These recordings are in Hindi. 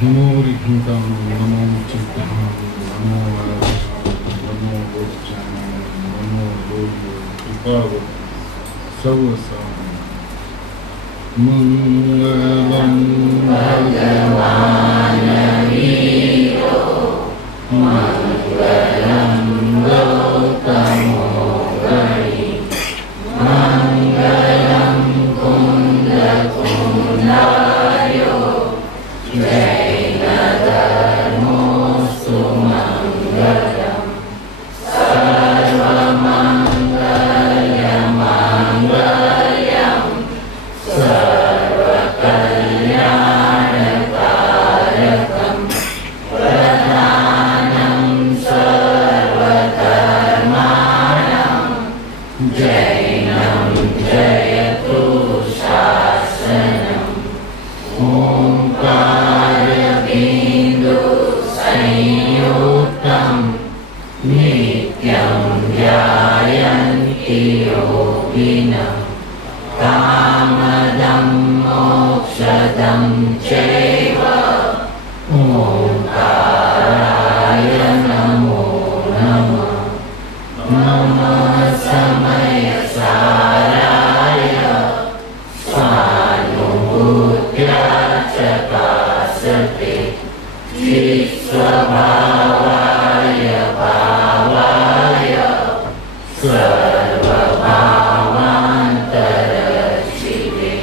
नमो रिहिंतानो नमो चैतन्यो नमो वाराणसी नमो गोपचानो नमो गोवियो कृपावो सब मंगलम भगवान वीरो मंगलम गौतमो गणि मंगलम कुंद कुंडार्यो जैन धर्मोऽस्तु मंगलम सर्वमंगलमांगल्यं सर्वकल्याणकारकं प्रधानं सर्वधर्माणां जैनं जयतु शासनम् ओंकारबिंदु संयुक्तं नित्यं ध्यायन्ति योगिनः कामदं मोक्षदं चैव ओंकाराय नमो नमः नमः समयसाराय स्वानुभूत्या चकासते चित्स्वभावाय भावाय सर्वभावान्तरशिवे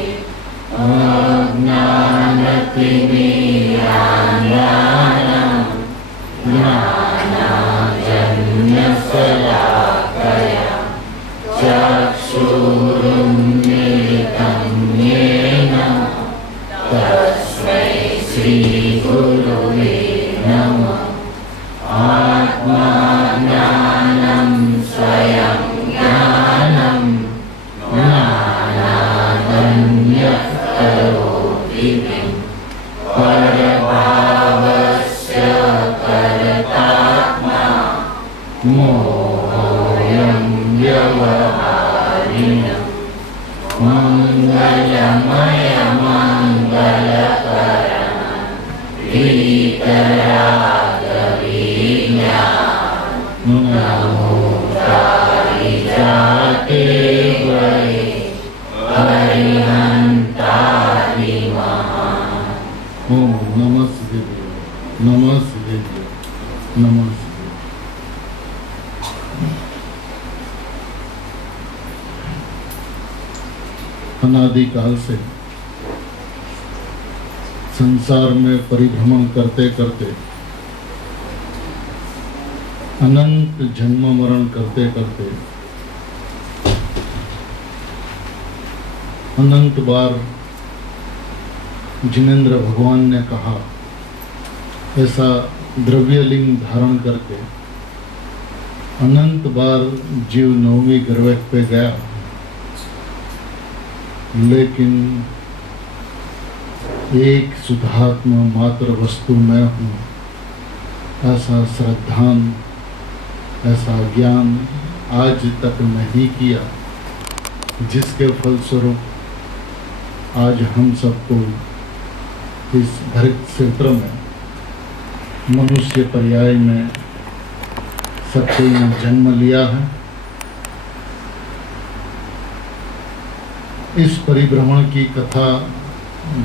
अज्ञानतिमिरान्धानां ज्ञानाञ्जनशलाकया चक्षुरुन्मीलितं येन तस्मै श्रीगुरुवे नमः आत्माज्ञानं स्वयं ज्ञानं ज्ञानानन्यः करोति विं परभावस्य कर्तात्मा मोहोऽयं व्यवहारिणः मंगलमयमंगलकरणं वीतरागविज्ञानं नमो पारिजाते वै अरिहन्तादिमः। ओम नमः शिवाय नमः शिवाय नमः शिवाय। अनादिकाल से संसार में परिभ्रमण करते करते अनंत जन्म मरण करते करते अनंत बार जिनेंद्र भगवान ने कहा ऐसा द्रव्यलिंग धारण करके अनंत बार जीव नौवीं ग्रह पे गया, लेकिन एक शुद्धात्मा मात्र वस्तु मैं हूँ ऐसा श्रद्धान ऐसा ज्ञान आज तक नहीं किया, जिसके फलस्वरूप आज हम सबको इस धरित क्षेत्र में मनुष्य पर्याय में सबको जन्म लिया है। इस परिभ्रमण की कथा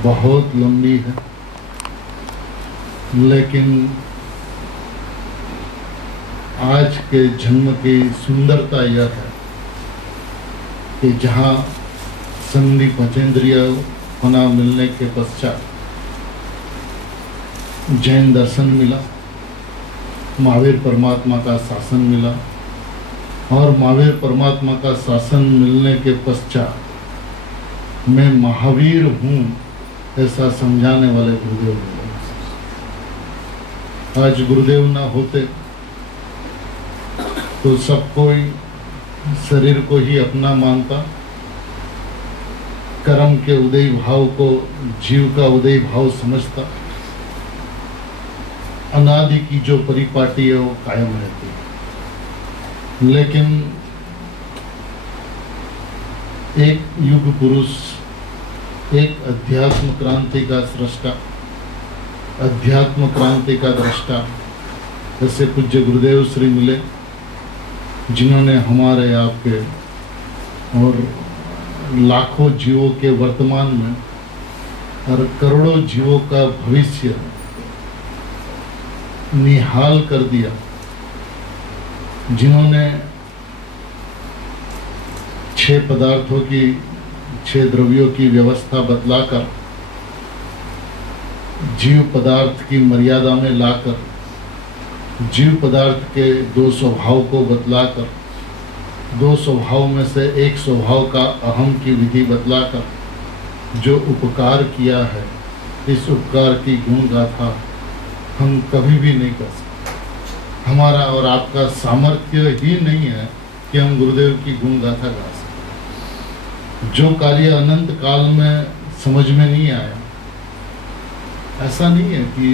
बहुत लंबी है, लेकिन आज के जन्म की सुंदरता यह है कि जहाँ संधि पंचेंद्रिय होना मिलने के पश्चात जैन दर्शन मिला, महावीर परमात्मा का शासन मिला, और महावीर परमात्मा का शासन मिलने के पश्चात मैं महावीर हूँ ऐसा समझाने वाले गुरुदेव मिले। आज गुरुदेव ना होते तो सब कोई शरीर को ही अपना मानता, कर्म के उदय भाव को जीव का उदय भाव समझता, अनादि की जो परिपाटी है वो कायम रहती है। लेकिन एक युग पुरुष, एक अध्यात्म क्रांति का सृष्टा, अध्यात्म क्रांति का दृष्टा ऐसे पूज्य गुरुदेव श्री मिले, जिन्होंने हमारे आपके और लाखों जीवों के वर्तमान में और करोड़ों जीवों का भविष्य निहाल कर दिया, जिन्होंने 6 पदार्थों की 6 द्रव्यों की व्यवस्था बतलाकर जीव पदार्थ की मर्यादा में लाकर जीव पदार्थ के 2 स्वभाव को बतलाकर 2 स्वभाव में से एक स्वभाव का अहम की विधि बतलाकर जो उपकार किया है, इस उपकार की गुण गाथा हम कभी भी नहीं कर सकते। हमारा और आपका सामर्थ्य ही नहीं है कि हम गुरुदेव की गुण गाथा गा सकें। जो कार्य अनंत काल में समझ में नहीं आया, ऐसा नहीं है कि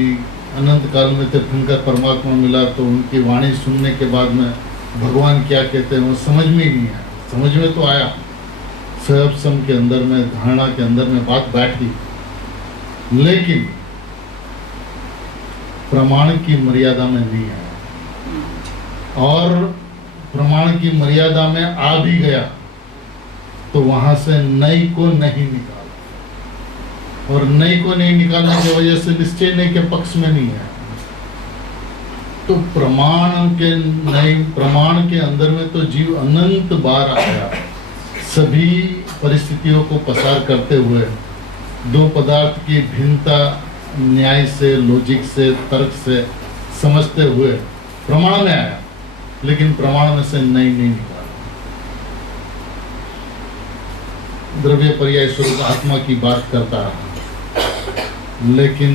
अनंत काल में तीर्थंकर परमात्मा मिला तो उनकी वाणी सुनने के बाद में भगवान क्या कहते हैं वो समझ में ही नहीं आया। समझ में तो आया, सम के अंदर में, धारणा के अंदर में बात बैठी, लेकिन प्रमाण की मर्यादा में नहीं आया। और प्रमाण की मर्यादा में आ भी गया तो वहां से नई को नहीं निकाला, और नई को नहीं निकालने की वजह से निश्चय नई के पक्ष में नहीं आया। तो प्रमाण के अंदर में तो जीव अनंत बार आया, सभी परिस्थितियों को पसार करते हुए 2 पदार्थ की भिन्नता न्याय से, लॉजिक से, तर्क से समझते हुए प्रमाण में आया, लेकिन प्रमाण में से नहीं निकाला। द्रव्य पर्याय स्वरूप आत्मा की बात करता रहा, लेकिन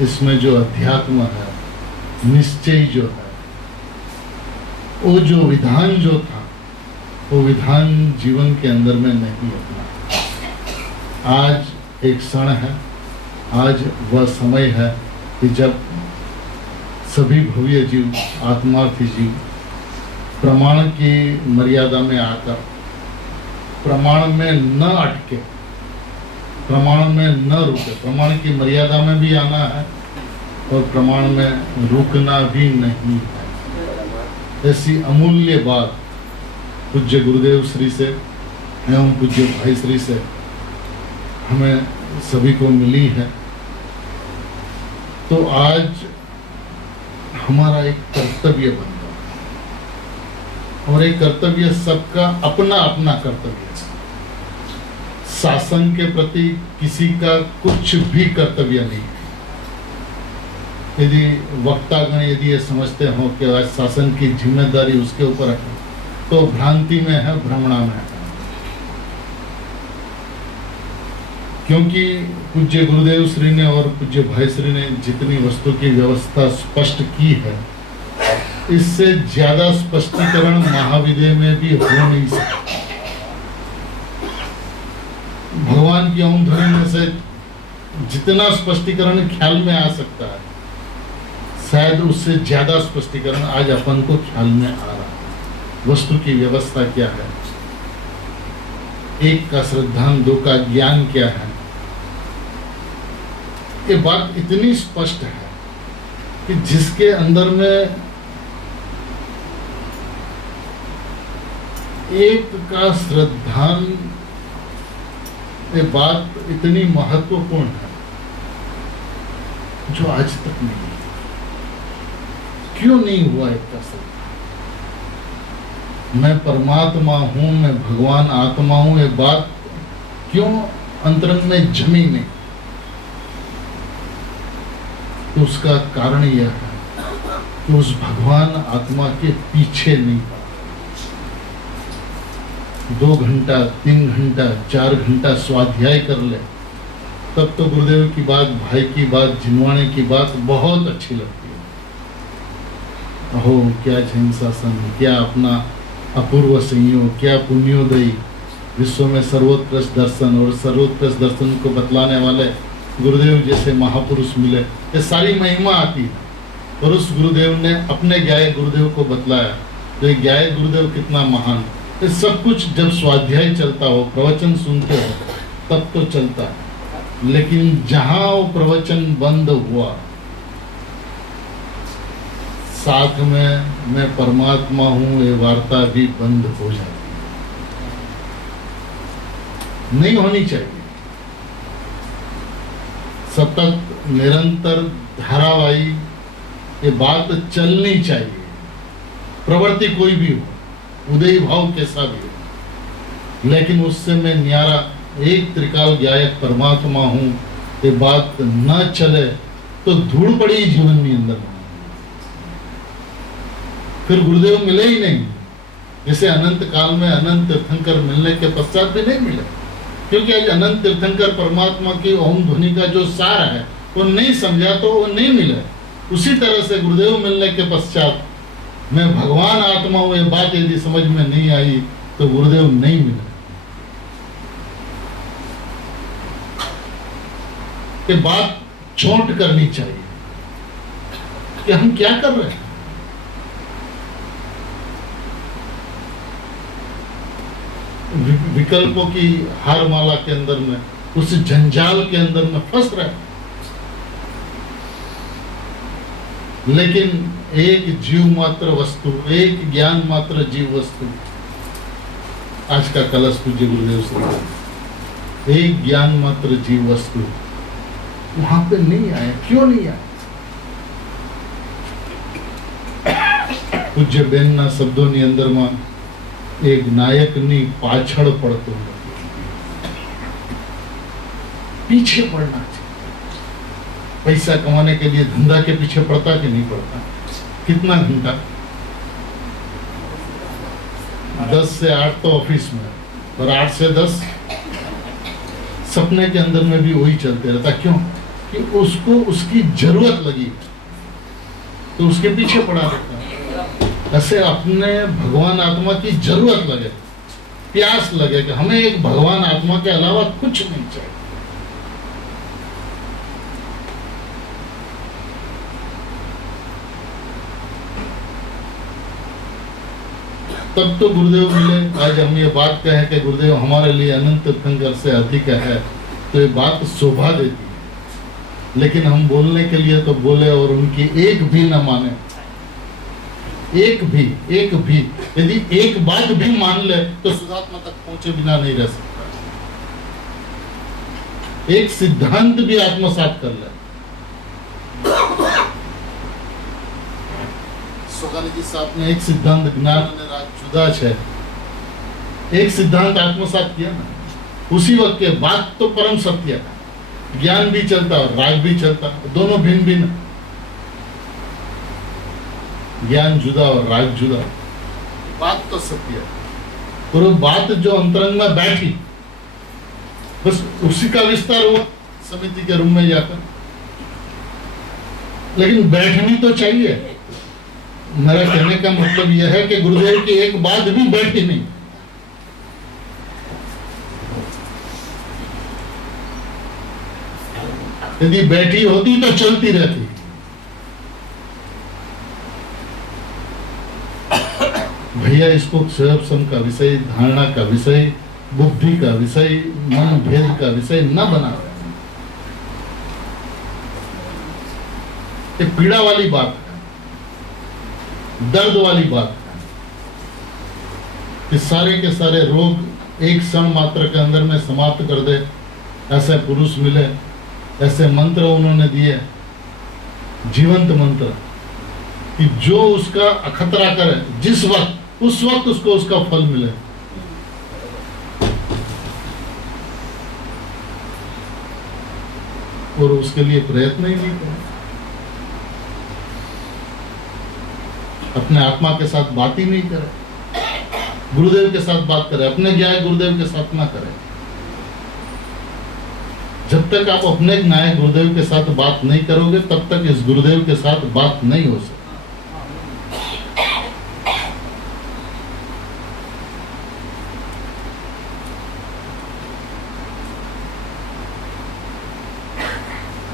इसमें जो अध्यात्म है, निश्चय जो है, वो जो विधान जो था, वो विधान जीवन के अंदर में नहीं अपना। आज एक क्षण है, आज वह समय है कि जब सभी भव्य जीव, आत्मार्थी जीव प्रमाण की मर्यादा में आकर प्रमाण में न अटके, प्रमाण में न रुके, प्रमाण की मर्यादा में भी आना है और प्रमाण में रुकना भी नहीं है। ऐसी अमूल्य बात पूज्य गुरुदेव श्री से एवं पूज्य भाई श्री से हमें सभी को मिली है। तो आज हमारा एक कर्तव्य बन गया, और एक कर्तव्य सबका अपना अपना कर्तव्य है। शासन के प्रति किसी का कुछ भी कर्तव्य नहीं है। यदि वक्तागण यदि ये समझते हो कि आज शासन की जिम्मेदारी उसके ऊपर है, तो भ्रांति में है, भ्रमणा में है। क्योंकि पूज्य गुरुदेव श्री ने और पूज्य भाई श्री ने जितनी वस्तु की व्यवस्था स्पष्ट की है, इससे ज्यादा स्पष्टीकरण महाविद्या में भी हो नहीं सकता। भगवान की ओम ध्वनि में से जितना स्पष्टीकरण ख्याल में आ सकता है, शायद उससे ज्यादा स्पष्टीकरण आज अपन को ख्याल में आ रहा है। वस्तु की व्यवस्था क्या है, एक का श्रद्धान, 2 का ज्ञान क्या है, ये बात इतनी स्पष्ट है कि जिसके अंदर में एक का श्रद्धान, ये बात इतनी महत्वपूर्ण है जो आज तक नहीं है। क्यों नहीं हुआ एक का श्रद्धान? मैं परमात्मा हूं, मैं भगवान आत्मा हूं, ये बात क्यों अंतरंग में जमी नहीं? तो उसका कारण यह है कि उस भगवान आत्मा के पीछे नहीं पड़ा। 2 घंटा, 3 घंटा, 4 घंटा स्वाध्याय कर ले, तब तो गुरुदेव की बात, भाई की बात, जिनवाने की बात बहुत अच्छी लगती है। अहो क्या जैन शासन, क्या अपना अपूर्व संयोग, क्या पुण्योदयी, विश्व में सर्वोत्कृष्ट दर्शन, और सर्वोत्कृष्ट दर्शन को बतलाने वाले गुरुदेव जैसे महापुरुष मिले, ये सारी महिमा आती है। और उस गुरुदेव ने अपने ज्ञाय गुरुदेव को बतलाया, तो ये ज्ञाय गुरुदेव कितना महान। ये सब कुछ जब स्वाध्याय चलता हो, प्रवचन सुनते हो, तब तो चलता है, लेकिन जहाँ वो प्रवचन बंद हुआ, साथ में मैं परमात्मा हूं ये वार्ता भी बंद हो जाती है। नहीं होनी चाहिए। सतत निरंतर धारावाही ये बात चलनी चाहिए। प्रवृत्ति कोई भी हो, उदय भाव कैसा भी हो, लेकिन उससे मैं न्यारा एक त्रिकाल ज्ञायक परमात्मा हूं ये बात न चले तो धूल पड़ी जीवन में अंदर, फिर गुरुदेव मिले ही नहीं। जैसे अनंत काल में अनंत तीर्थंकर मिलने के पश्चात भी नहीं मिले, क्योंकि आज अनंत तीर्थंकर परमात्मा की ओम ध्वनि का जो सार है वो नहीं समझा तो वो नहीं मिले। उसी तरह से गुरुदेव मिलने के पश्चात मैं भगवान आत्मा हूं ये बात यदि समझ में नहीं आई तो गुरुदेव नहीं मिले। ये बात चोट करनी चाहिए कि हम क्या कर रहे हैं। विकल्पों की हार माला के अंदर में, उस जंजाल के अंदर में फंस रहे हैं। लेकिन एक जीव मात्र वस्तु, एक ज्ञान मात्र जीव वस्तु, आज का कलश पूज्य गुरुदेव से, एक ज्ञान मात्र जीव वस्तु वहां पे नहीं आया। क्यों नहीं आया? पूज्य बेनना शब्दों अंदर में एक नायक नी पाछड़ पड़तो, पीछे पड़ना चाहिए। पैसा कमाने के लिए धंधा के पीछे पड़ता कि नहीं पड़ता? कितना घंटा? 10 से 8 तो ऑफिस में, और 8 से 10 सपने के अंदर में भी वही चलते रहता। क्यों? कि उसको उसकी जरूरत लगी तो उसके पीछे पड़ा रहता है। ऐसे अपने भगवान आत्मा की जरूरत लगे, प्यास लगे कि हमें एक भगवान आत्मा के अलावा कुछ नहीं चाहिए, तब तो गुरुदेव मिले। आज हम ये बात कहें कि गुरुदेव हमारे लिए अनंत तीर्थंकर से अधिक है, तो ये बात शोभा देती है। लेकिन हम बोलने के लिए तो बोले और उनकी एक भी न माने, एक भी यदि एक बात भी मान ले तो सुधात्मा तक पहुंचे बिना नहीं रह सकता। एक सिद्धांत भी आत्मसात कर ले। सोगानिजी साहब ने एक सिद्धांत ज्ञान ने राज जुदा है, एक सिद्धांत आत्मसात किया ना, उसी वक्त के बात तो परम सत्य है। ज्ञान भी चलता और राग भी चलता, दोनों भिन्न भिन्न, ज्ञान जुदा और राग जुदा, बात तो सत्य है। और वो बात जो अंतरंग में बैठी, बस उसी का विस्तार हुआ समिति के रूम में जाकर। लेकिन बैठनी तो चाहिए। मेरा कहने का मतलब यह है कि गुरुदेव की एक बात भी बैठी नहीं। यदि बैठी होती तो चलती रहती। भैया इसको क्षयपसम का विषय, धारणा का विषय, बुद्धि का विषय, मन भेद का विषय न बना रहे। ये पीड़ा वाली बात है, दर्द वाली बात है कि सारे के सारे रोग एक क्षण मात्र के अंदर में समाप्त कर दे। ऐसे पुरुष मिले, ऐसे मंत्र उन्होंने दिए, जीवंत मंत्र, कि जो उसका अखतरा करे जिस वक्त, उस वक्त उसको उसका फल मिले। और उसके लिए प्रयत्न ही नहीं करे। अपने आत्मा के साथ बात ही नहीं करे, गुरुदेव के साथ बात करे, अपने ज्ञान गुरुदेव के साथ ना करे। जब तक आप अपने न्याय गुरुदेव के साथ बात नहीं करोगे तब तक इस गुरुदेव के साथ बात नहीं हो सकती।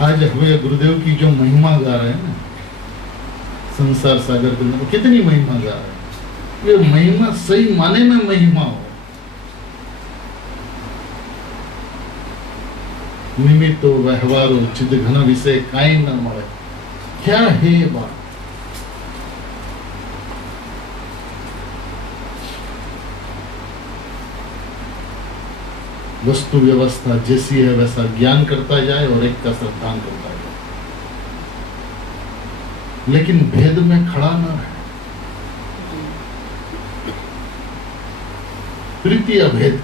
आज हुए गुरुदेव की जो महिमा गा रहे हैं ना, संसार सागर के अंदर कितनी महिमा गा रहे हैं। ये महिमा सही माने में महिमा हो। निमित्तो व्यवहारो चिद घन विषय काई न मळे। क्या है बात? वस्तु व्यवस्था जैसी है वैसा ज्ञान करता जाए और एक का श्रद्धान करता जाए, लेकिन भेद में खड़ा न रहे। प्रीति अभेद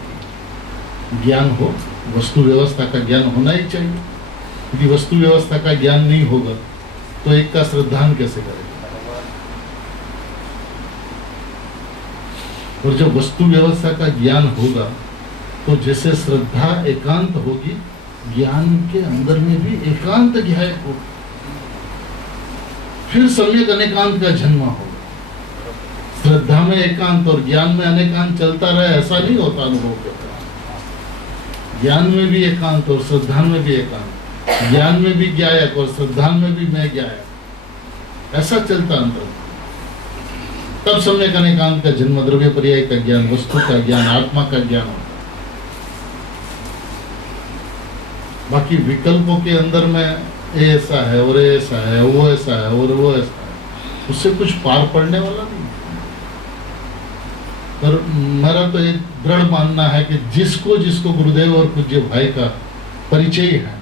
ज्ञान हो, वस्तु व्यवस्था का ज्ञान होना ही चाहिए। यदि वस्तु व्यवस्था का ज्ञान नहीं होगा तो एक का श्रद्धान कैसे करेगा? और जब वस्तु व्यवस्था का ज्ञान होगा तो जैसे श्रद्धा एकांत होगी, ज्ञान के अंदर में भी एकांत ज्ञाय होगा, फिर सम्यक अनेकांत का जन्म होगा। श्रद्धा में एकांत और ज्ञान में अनेकांत चलता रहे, ऐसा नहीं होता अनुभव के। ज्ञान में भी एकांत और श्रद्धा में भी एकांत, ज्ञान में भी ज्ञायक और श्रद्धा में भी मैं ज्ञायक, ऐसा चलता अंतर। तब सम्यक अनेकांत का जन्म, द्रव्य पर्याय का ज्ञान, वस्तु का ज्ञान, आत्मा का ज्ञान होता। बाकी विकल्पों के अंदर में ये ऐसा है और ये ऐसा है, वो ऐसा है और वो ऐसा है, उससे कुछ पार पड़ने वाला नहीं। पर मेरा तो एक दृढ़ मानना है कि जिसको जिसको गुरुदेव और पूज्य भाई का परिचय है,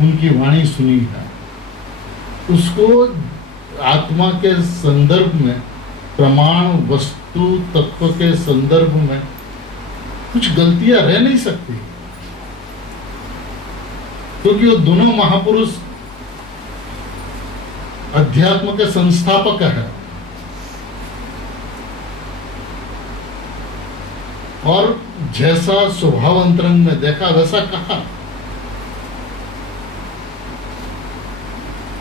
उनकी वाणी सुनी है, उसको आत्मा के संदर्भ में, प्रमाण वस्तु तत्व के संदर्भ में कुछ गलतियां रह नहीं सकती, क्योंकि वो दोनों महापुरुष अध्यात्म के संस्थापक है। और जैसा स्वभाव अंतरंग में देखा वैसा कहा।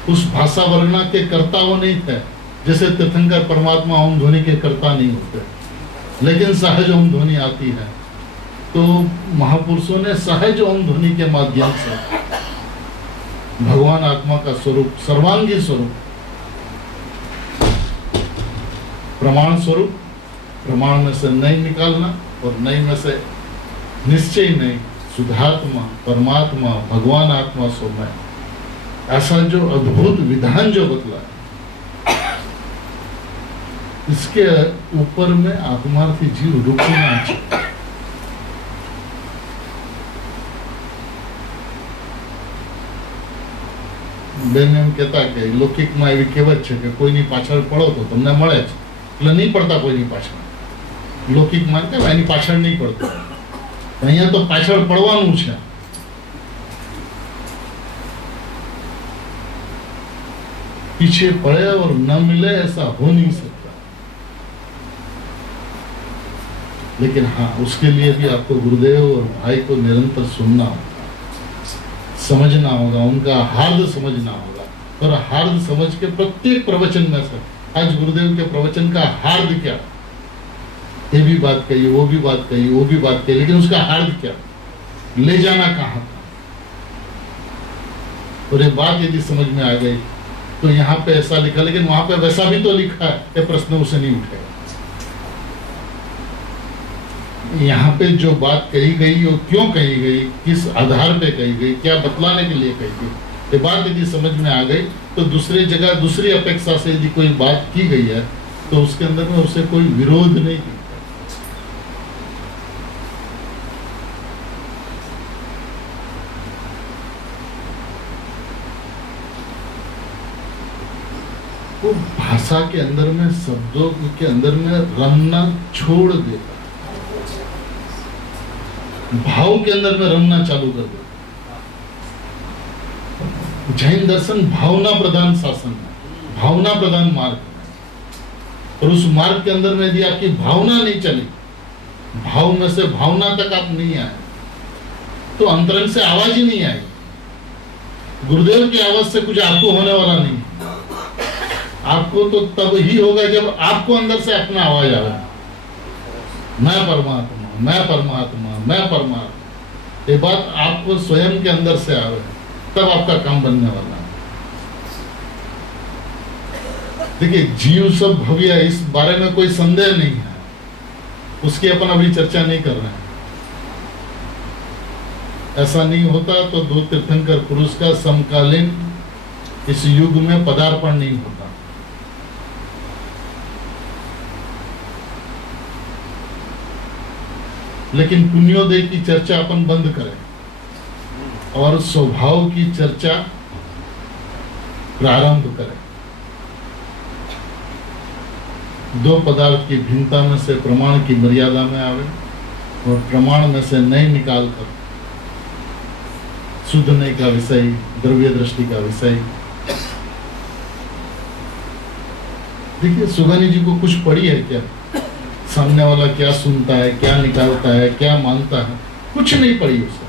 उस भाषा वर्णना के कर्ता वो नहीं थे, जैसे तीर्थंकर परमात्मा ओम ध्वनि के कर्ता नहीं होते, लेकिन सहज ओम ध्वनि आती है। तो महापुरुषों ने सहज ओम ध्वनि के माध्यम से भगवान आत्मा का स्वरूप, सर्वांगी स्वरूप, प्रमाण स्वरूप, प्रमाण में से नहीं निकालना और नहीं में से निश्चय नहीं, शुद्धात्मा, परमात्मा, भगवान आत्मा सोमय, ऐसा जो अद्भुत विधान जो बतला, इसके ऊपर में आत्मार्थी जीव रुकना चाहिए। બેન એમ કહેતા કે લૌકિકમાં એવી કહેવત છે કે કોઈની પાછળ પડો તો તમને મળે છે, એટલે નહીં પડતા કોઈની પાછળ। લૌકિકમાં કે એની પાછળ નહીં પડતો, અહીંયા તો પાછળ પડવાનું છે। पीछे पड़े और न मिले ऐसा हो नहीं सकता। लेकिन हाँ, उसके लिए भी आपको गुरुदेव और भाई को निरंतर सुनना होगा, समझना होगा, उनका हार्द समझना होगा। और हार्द समझ के प्रत्येक प्रवचन में से आज गुरुदेव के प्रवचन का हार्द क्या, ये भी बात कही, वो भी बात कही, वो भी बात कही, लेकिन उसका हार्द क्या, ले जाना कहाँ था। और ये बात यदि समझ में आ गई तो यहाँ पे ऐसा लिखा, लेकिन वहां पे वैसा भी तो लिखा है, ये प्रश्न उसे नहीं उठेगा। यहाँ पे जो बात कही गई वो क्यों कही गई, किस आधार पे कही गई, क्या बतलाने के लिए कही गई, ये बात यदि समझ में आ गई तो दूसरी जगह दूसरी अपेक्षा से यदि कोई बात की गई है तो उसके अंदर में उसे कोई विरोध नहीं दिखता। वो भाषा के अंदर में, शब्दों के अंदर में रमना छोड़ देता, भाव के अंदर में रमना चालू कर देता। जैन दर्शन भावना प्रधान शासन है, भावना प्रधान मार्ग है। और उस मार्ग के अंदर में यदि आपकी भावना नहीं चली, भाव में से भावना तक आप नहीं आए, तो अंतरंग से आवाज ही नहीं आई। गुरुदेव की आवाज से कुछ आपको होने वाला नहीं। आपको तो तब ही होगा जब आपको अंदर से अपना आवाज आवे, मैं परमात्मा, मैं परमात्मा, मैं परमात्मा। ये बात आपको स्वयं के अंदर से आवे, तब आपका काम बनने वाला है। देखिए, जीव सब भव्य, इस बारे में कोई संदेह नहीं है, उसकी अपन अभी चर्चा नहीं कर रहे हैं। ऐसा नहीं होता तो दो तीर्थंकर पुरुष का समकालीन इस युग में पदार्पण नहीं होता। लेकिन पुण्योदय की चर्चा अपन बंद करें और स्वभाव की चर्चा प्रारंभ करें। दो पदार्थ की भिन्नता में से प्रमाण की मर्यादा में आवे और प्रमाण में से नहीं निकाल कर शुद्धने का विषय, द्रव्य दृष्टि का विषय। देखिए सुगानी जी को कुछ पड़ी है क्या? सामने वाला क्या सुनता है, क्या निकालता है, क्या मानता है, कुछ नहीं पड़ी उसको।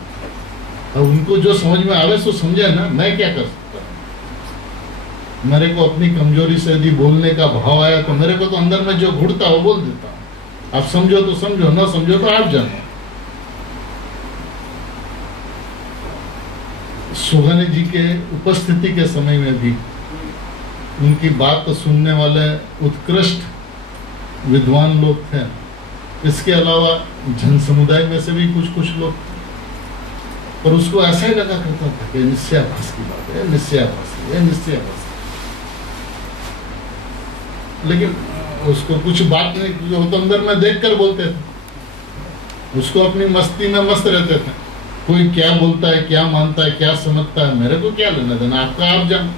अब उनको जो समझ में आवे सो समझे ना, मैं क्या कर सकता हूँ? मेरे को अपनी कमजोरी से यदि बोलने का भाव आया तो मेरे को तो अंदर में जो घुटता वो बोल देता हूँ। आप समझो तो समझो, ना समझो तो आप जानो। सुगानी जी के उपस्थिति के समय में भी उनकी बात सुनने वाले उत्कृष्ट विद्वान लोग थे। इसके अलावा जन समुदाय में से भी कुछ कुछ लोग थे, पर उसको ऐसा ही लगा करता था कि निश्चयाभास की बात है, निश्चयाभास है, निश्चयाभास। लेकिन उसको कुछ बात नहीं, जो तो अंदर में देख कर बोलते थे। उसको अपनी मस्ती में मस्त रहते थे। कोई क्या बोलता है, क्या मानता है, क्या समझता है, मेरे को क्या लेना देना, आपका आप जानो।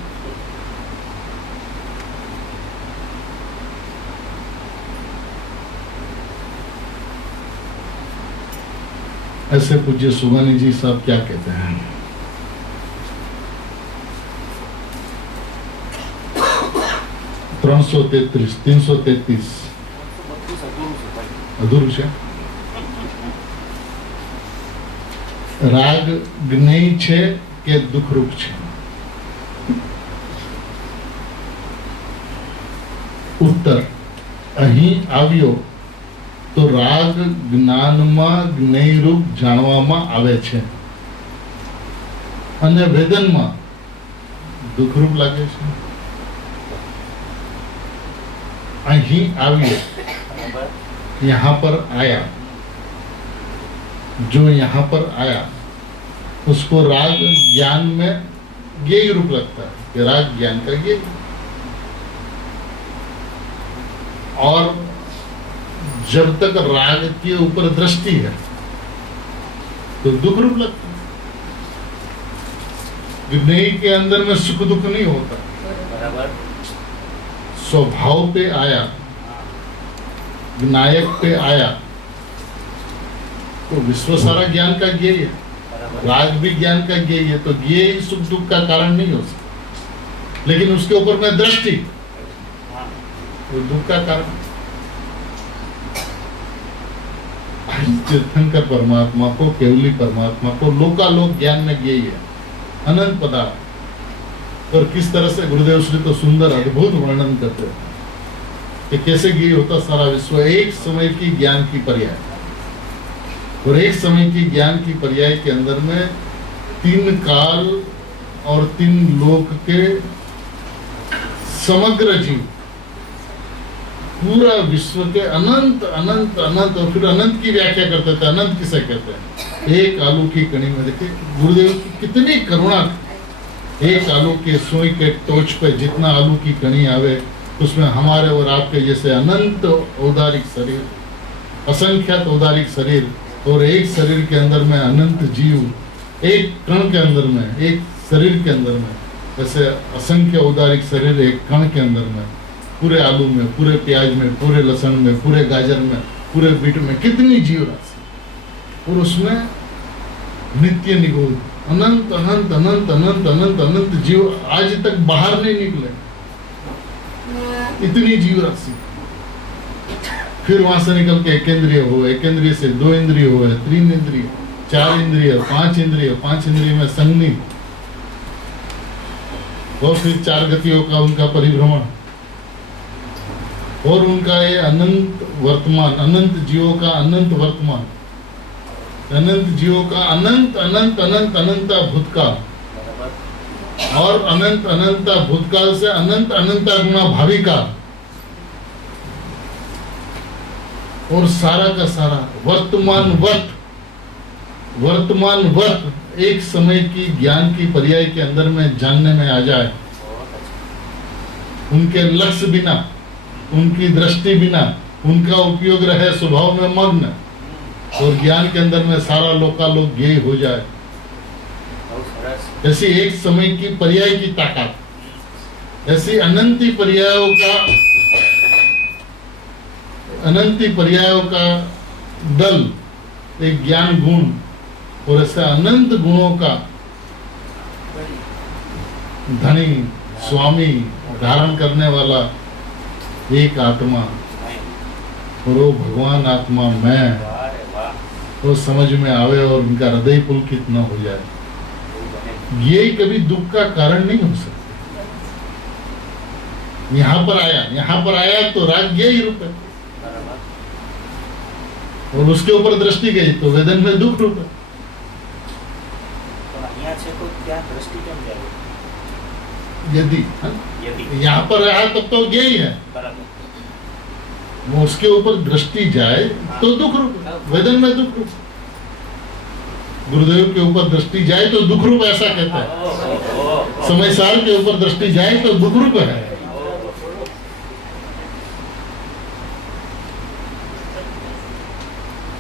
ऐसे पूज्य सुगानी जी साहब क्या कहते हैं? 333 अधूर છે। રાગ જ્ઞેય છે કે દુઃખરૂપ છે? ઉત્તર અહીં આવ્યો તો રાગ જ્ઞાનમાં જ્ઞેયરૂપ જાણવામાં આવે છે અને વેદનમાં દુઃખરૂપ લાગે છે। અહીં આવ્યો, यहाँ पर आया, जो यहाँ पर आया उसको राग ज्ञान में ज्ञेय रूप लगता है कि राग ज्ञान का ज्ञेय। और जब तक राग के ऊपर दृष्टि है तो दुख रूप लगता है। ज्ञेय के अंदर में सुख दुख नहीं होता, स्वभाव पे आया, नायक पे आया तो विश्व सारा ज्ञान का ज्ञेय है, राग भी ज्ञान का ज्ञेय है। तो ज्ञेय सुख दुख का कारण नहीं हो सकता, लेकिन उसके ऊपर में दृष्टि वो दुख का कारण। तीर्थंकर परमात्मा को, केवली परमात्मा को लोकालोक ज्ञान में ज्ञेय है, अनंत पदार्थ। और किस तरह से गुरुदेव श्री तो सुंदर अद्भुत वर्णन करते हैं कि कैसे ज्ञेय होता सारा विश्व। एक समय की ज्ञान की पर्याय, और एक समय की ज्ञान की पर्याय के अंदर में 3 काल और 3 लोक के समग्र जीव, पूरा विश्व के अनंत अनंत अनंत। और फिर अनंत की व्याख्या करते थे, अनंत किसे कहते हैं? एक आलू की कणी में देखिए गुरुदेव की कितनी करुणा। एक आलू के सोई के टोच पे जितना आलू की कणी आवे उसमें हमारे और आपके जैसे अनंत औदारिक शरीर, असंख्यात औदारिक शरीर, और एक शरीर के अंदर में अनंत जीव, एक कण के अंदर में, एक शरीर के अंदर में जैसे असंख्य औदारिक शरीर एक कण के अंदर में, पूरे आलू में, पूरे प्याज में, पूरे लहसुन में, पूरे गाजर में, पूरे बीट में कितनी जीव राशि। और उसमें नित्य निगोद अनंत अनंत अनंत अनंत अनंत अनंत जीव आज तक बाहर नहीं निकले, इतनी जीव राशि। फिर वहां से निकल के एक इंद्रिय हो, एक इंद्रिय से 2 इंद्रिय हो, 3 इंद्रिय, 4 इंद्रिय, 5 इंद्रिय, 5 इंद्रिय में संगनी, और फिर 4 गतियों का उनका परिभ्रमण, और उनका ये अनंत वर्तमान, अनंत जीवों का अनंत वर्तमान, अनंत जीवों का अनंत अनंत अनंत अनंत भूतकाल, और अनंत अनंत भूतकाल से अनंत अनंत गुणा भावी काल, और सारा का सारा वर्तमान वर्त एक समय की ज्ञान की पर्याय के अंदर में जानने में आ जाए, उनके लक्ष्य बिना, उनकी दृष्टि बिना, उनका उपयोग रहे स्वभाव में मग्न, और ज्ञान के अंदर में सारा लोकालोक ज्ञेय हो जाए। ऐसी एक समय की पर्याय की ताकत, ऐसी अनंती पर्यायों का दल, एक ज्ञान गुण और ऐसे अनंत गुणों का धनी स्वामी धारण करने वाला एक आत्मा, और वो भगवान आत्मा मैं, वो समझ में आवे और उनका हृदय पुलकित न हो जाए। ये कभी दुख का कारण नहीं हो सकता। यहाँ पर आया तो राग गया ही रूप है, और उसके ऊपर दृष्टि गई तो वेदन में दुख रूप है। यदि यहाँ पर रहा तब तो गया ही है, वो उसके ऊपर दृष्टि जाए तो दुख रूप है, वेदन में दुख रूप। गुरुदेव के ऊपर दृष्टि जाए तो दुख रूप, ऐसा कहता है। समय सार के ऊपर दृष्टि जाए तो दुख रूप है।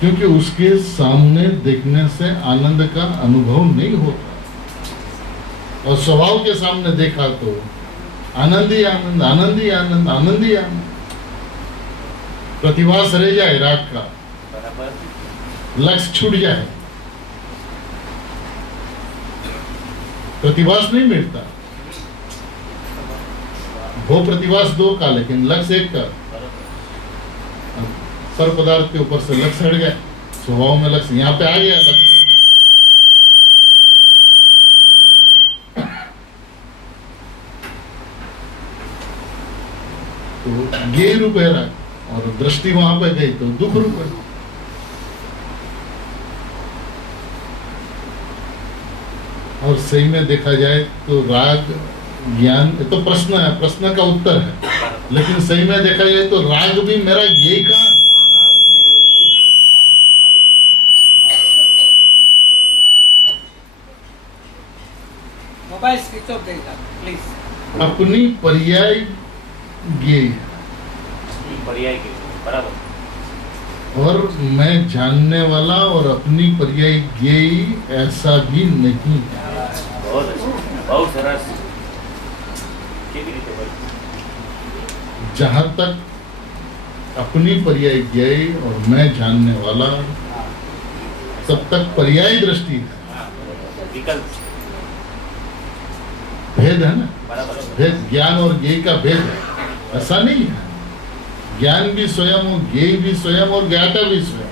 क्योंकि उसके सामने देखने से आनंद का अनुभव नहीं होता, और स्वभाव के सामने देखा तो आनंद ही आनंद, आनंद ही आनंद, आनंद ही आनंद। प्रतिभास रह जाए राग का, लक्ष्य छूट जाए, प्रतिभास नहीं मिटता। वो प्रतिभास दो का, लेकिन लक्ष्य एक का। सर पदार्थ के ऊपर से लक्ष्य हट गया, स्वभाव में लक्ष्य यहाँ पे आ गया लक्ष्य। तो ज्ञेय रूप है राग, और दृष्टि वहां पे गई तो दुख रूप है। और सही में देखा जाए तो राग ज्ञान, तो प्रश्न है, प्रश्न का उत्तर है, लेकिन सही में देखा जाए तो राग भी मेरा ज्ञेय का मोबाइल स्विच ऑफ देगा प्लीज। अपनी पर्याय ज्ञेय, बराबर। और मैं जानने वाला और अपनी पर्याय ज्ञेय ऐसा भी नहीं है। बहुत सरस। जहां तक अपनी पर्याय ज्ञेय और मैं जानने वाला, तब तक पर्याय दृष्टि है, विकल्प भेद है ना, बराबर। भेद, ज्ञान और ज्ञेय का भेद है, ऐसा नहीं है। ज्ञान भी स्वयं और ज्ञेय भी स्वयं और ज्ञाता भी स्वयं।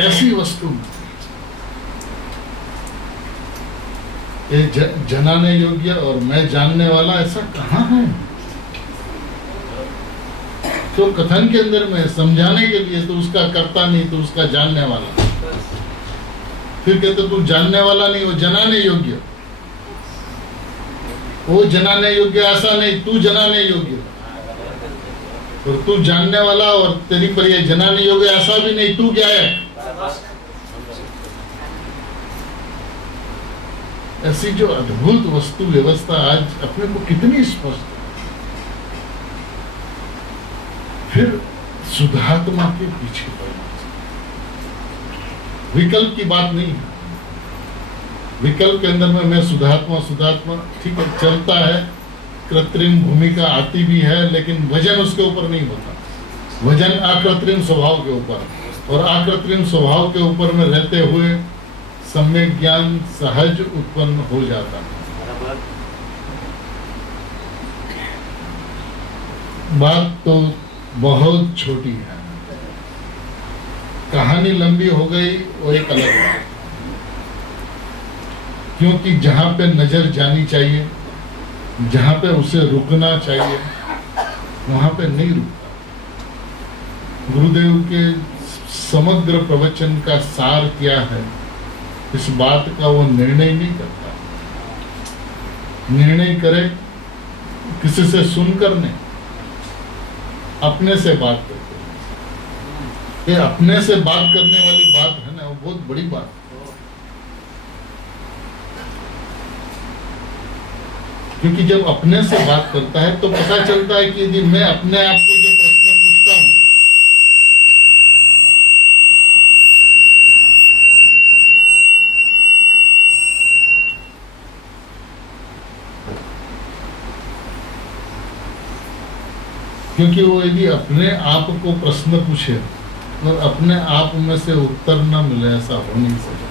ऐसी वस्तु ये जनाने योग्य और मैं जानने वाला ऐसा कहाँ है? तो कथन के अंदर में समझाने के लिए तो उसका कर्ता नहीं, तो उसका जानने वाला। फिर कहते तू जानने वाला नहीं, वो जनाने योग्य। वो जनाने योग्य ऐसा नहीं, तू जनाने योग्य। और तू जानने वाला और तेरी पर्याय जनाने योग्य ऐसा भी नहीं, तू क्या है? ऐसी जो अद्भुत वस्तु व्यवस्था आज अपने को कितनी स्पष्ट है। फिर शुद्धात्मा के पीछे पड़ना, विकल्प की बात नहीं है। विकल्प के अंदर में मैं शुद्धात्मा ठीक है, चलता है, कृत्रिम भूमिका आती भी है, लेकिन वजन उसके ऊपर नहीं होता। वजन अकृत्रिम स्वभाव के ऊपर, और अकृत्रिम स्वभाव के ऊपर में रहते हुए सम्यक ज्ञान सहज उत्पन्न हो जाता है। बात तो बहुत छोटी है, कहानी लंबी हो गई वो एक अलग बात। क्योंकि जहां पे नजर जानी चाहिए, जहां पे उसे रुकना चाहिए, वहां पे नहीं रुकता। गुरुदेव के समग्र प्रवचन का सार क्या है, इस बात का वो निर्णय नहीं करता। निर्णय करे किसी से सुनकर नहीं, अपने से बात करते। ये अपने से बात करने वाली बात है ना, वो बहुत बड़ी बात है। क्योंकि जब अपने से बात करता है तो पता चलता है कि यदि मैं अपने आप को जो प्रश्न पूछता हूं क्योंकि वो यदि अपने आप को प्रश्न पूछे और अपने आप में से उत्तर न मिले, ऐसा हो नहीं सकता।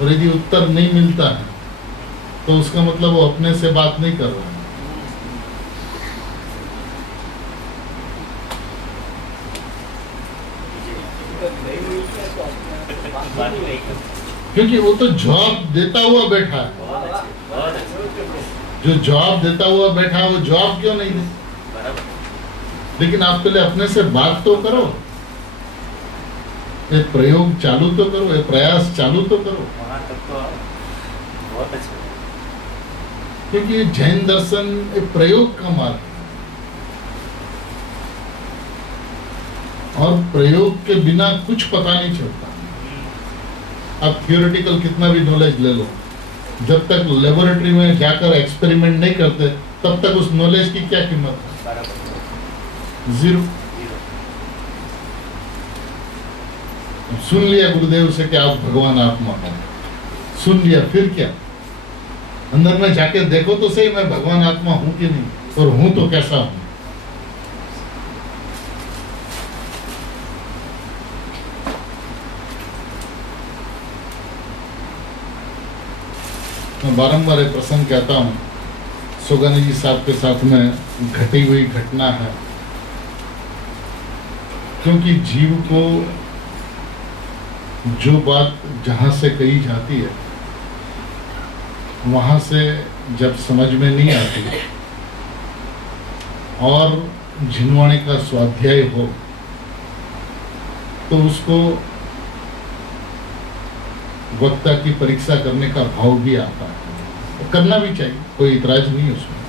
और यदि उत्तर नहीं मिलता है तो उसका मतलब वो अपने से बात नहीं कर रहा है। बात नहीं कर क्योंकि वो तो जवाब देता हुआ बैठा है। बहुत अच्छे, बहुत अच्छे। जो जवाब देता हुआ बैठा है वो जवाब क्यों नहीं दे? बराबर। लेकिन आप पहले अपने से बात तो करो, ये प्रयोग चालू तो करो, ये प्रयास चालू तो करो। वहाँ तक तो आओ। बहुत अच्छा। क्योंकि ये जैन दर्शन एक प्रयोग का मार्ग है, और प्रयोग के बिना कुछ पता नहीं चलता। आप थियोरेटिकल कितना भी नॉलेज ले लो, जब तक लेबोरेटरी में जाकर एक्सपेरिमेंट नहीं करते तब तक उस नॉलेज की क्या कीमत है? बराबर। जीरो। जीरो। सुन लिया गुरुदेव से कि आप भगवान आत्मा हो, सुन लिया, फिर क्या? अंदर में जाके देखो तो सही, मैं भगवान आत्मा हूं कि नहीं, और हूं तो कैसा हूं। मैं बारंबार एक प्रसंग कहता हूँ, सोगानी जी साहब के साथ में घटी हुई घटना है। क्योंकि जीव को जो बात जहाँ से कही जाती है वहाँ से जब समझ में नहीं आती और झिनवाणी का स्वाध्याय हो तो उसको वक्ता की परीक्षा करने का भाव भी आता है। तो करना भी चाहिए, कोई इतराज नहीं है उसमें।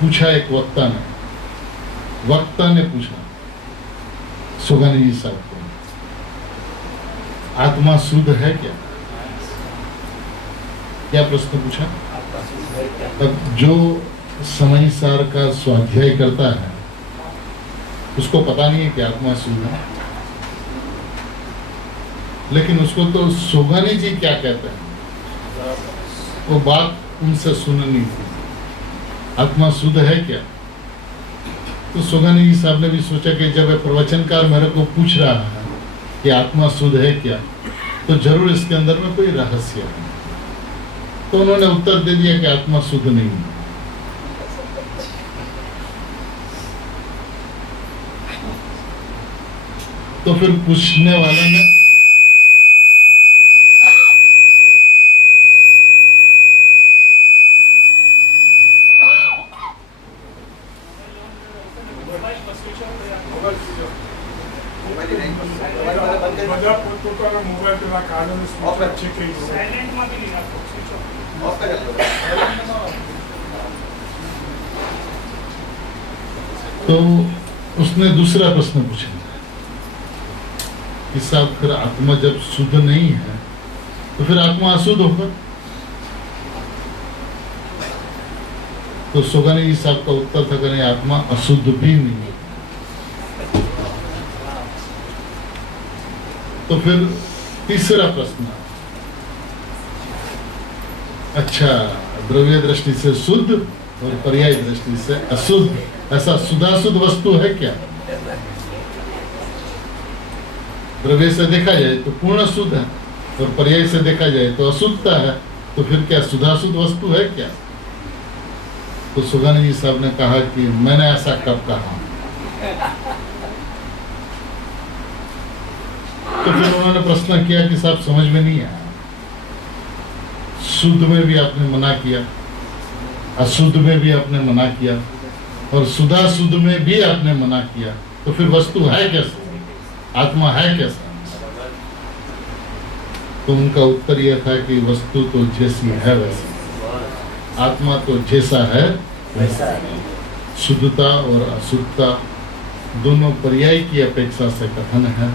पूछा एक वक्ता ने पूछा सोगानी जी साहब को, आत्मा शुद्ध है क्या? क्या प्रश्न पूछा? अब जो समय सार का स्वाध्याय करता है उसको पता नहीं है कि आत्मा शुद्ध है, लेकिन उसको तो सोगानी जी क्या कहते हैं वो बात उनसे सुननी थी। आत्मा शुद्ध है क्या? तो सोगानी जी साहब ने भी सोचा कि जब एक प्रवचनकार मेरे को पूछ रहा है कि आत्मा शुद्ध है क्या, तो जरूर इसके अंदर में कोई रहस्य है। तो उन्होंने उत्तर दे दिया कि आत्मा शुद्ध नहीं है। तो फिर पूछने वाले ने तो उसने दूसरा प्रश्न पूछा कि साहब फिर आत्मा जब शुद्ध नहीं है तो फिर आत्मा अशुद्ध होगा? तो सोगानी जी साहब का उत्तर था कि नहीं, आत्मा अशुद्ध भी नहीं है। तो फिर तीसरा प्रश्न, अच्छा द्रव्य दृष्टि से शुद्ध और पर्याय दृष्टि से अशुद्ध, ऐसा शुद्धाशुद्ध वस्तु है क्या? द्रव्य से देखा जाए तो पूर्ण शुद्ध है और पर्याय से देखा जाए तो अशुद्धता है, तो फिर क्या शुद्धाशुद्ध वस्तु है क्या? तो सोगानी जी साहब ने कहा कि मैंने ऐसा कब कहा? तो फिर उन्होंने प्रश्न किया कि साहब समझ में नहीं आया, शुद्ध में भी आपने मना किया, अशुद्ध में भी आपने मना किया, और शुद्धाशुद्ध में भी आपने मना किया, तो फिर वस्तु है कैसे? आत्मा है कैसा? तो उनका उत्तर यह था कि वस्तु तो जैसी है वैसी, आत्मा तो जैसा है वैसा। शुद्धता और अशुद्धता दोनों पर्याय की अपेक्षा से कथन है।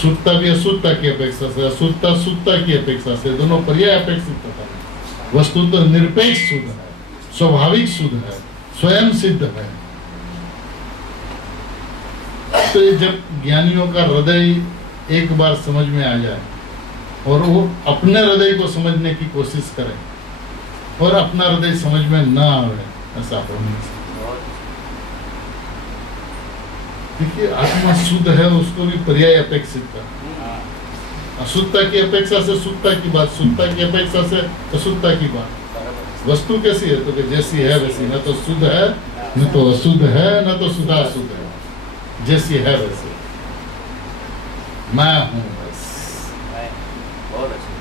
शुद्धता भी अशुद्धता की अपेक्षा से, अशुद्धता शुद्धता की अपेक्षा से, दोनों पर्याय अपेक्षित कथन है। वस्तु तो निरपेक्ष शुद्ध है, स्वाभाविक शुद्ध है, स्वयं सिद्ध है। तो ये जब ज्ञानियों का हृदय एक बार समझ में आ जाए और वो अपने हृदय को समझने की कोशिश करें और अपना हृदय समझ में न आवे ऐसा हो नहीं सकता। बहुत अच्छा। देखिए, आत्मा शुद्ध है, उसको भी पर्याय अपेक्षित का। अशुद्धता की अपेक्षा से शुद्धता की बात, शुद्धता की अपेक्षा से अशुद्धता की बात। बराबर। वस्तु कैसी है? तो कि जैसी है वैसी, न तो शुद्ध है न तो अशुद्ध है, न तो शुद्ध अशुद्ध है, जैसी है वैसी मैं हूं बस। बहुत अच्छा।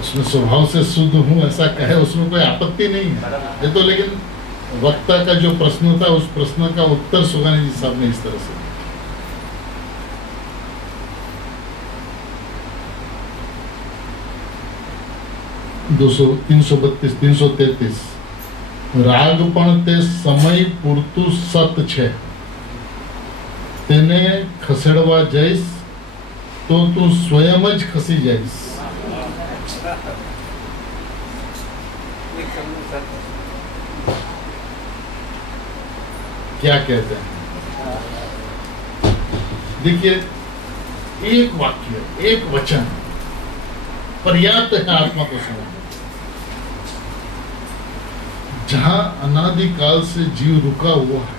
उसमें स्वभाव से शुद्ध हूं ऐसा कहे, उसमें कोई आपत्ति नहीं है। ये तो लेकिन वक्ता का जो प्रश्न था, उस प्रश्न का उत्तर सुगानी जी साहब ने इस तरह से 332 333 રાગ પણ તે સમય પૂરતું સત છે, તેને ખસેડવા જઈશ તો તું સ્વયં જ ખસી જઈશ. क्या कहते हैं? देखिए, एक वाक्य, एक वचन पर्याप्त है आत्मा को समझने। जहां अनादिकाल से जीव रुका हुआ है,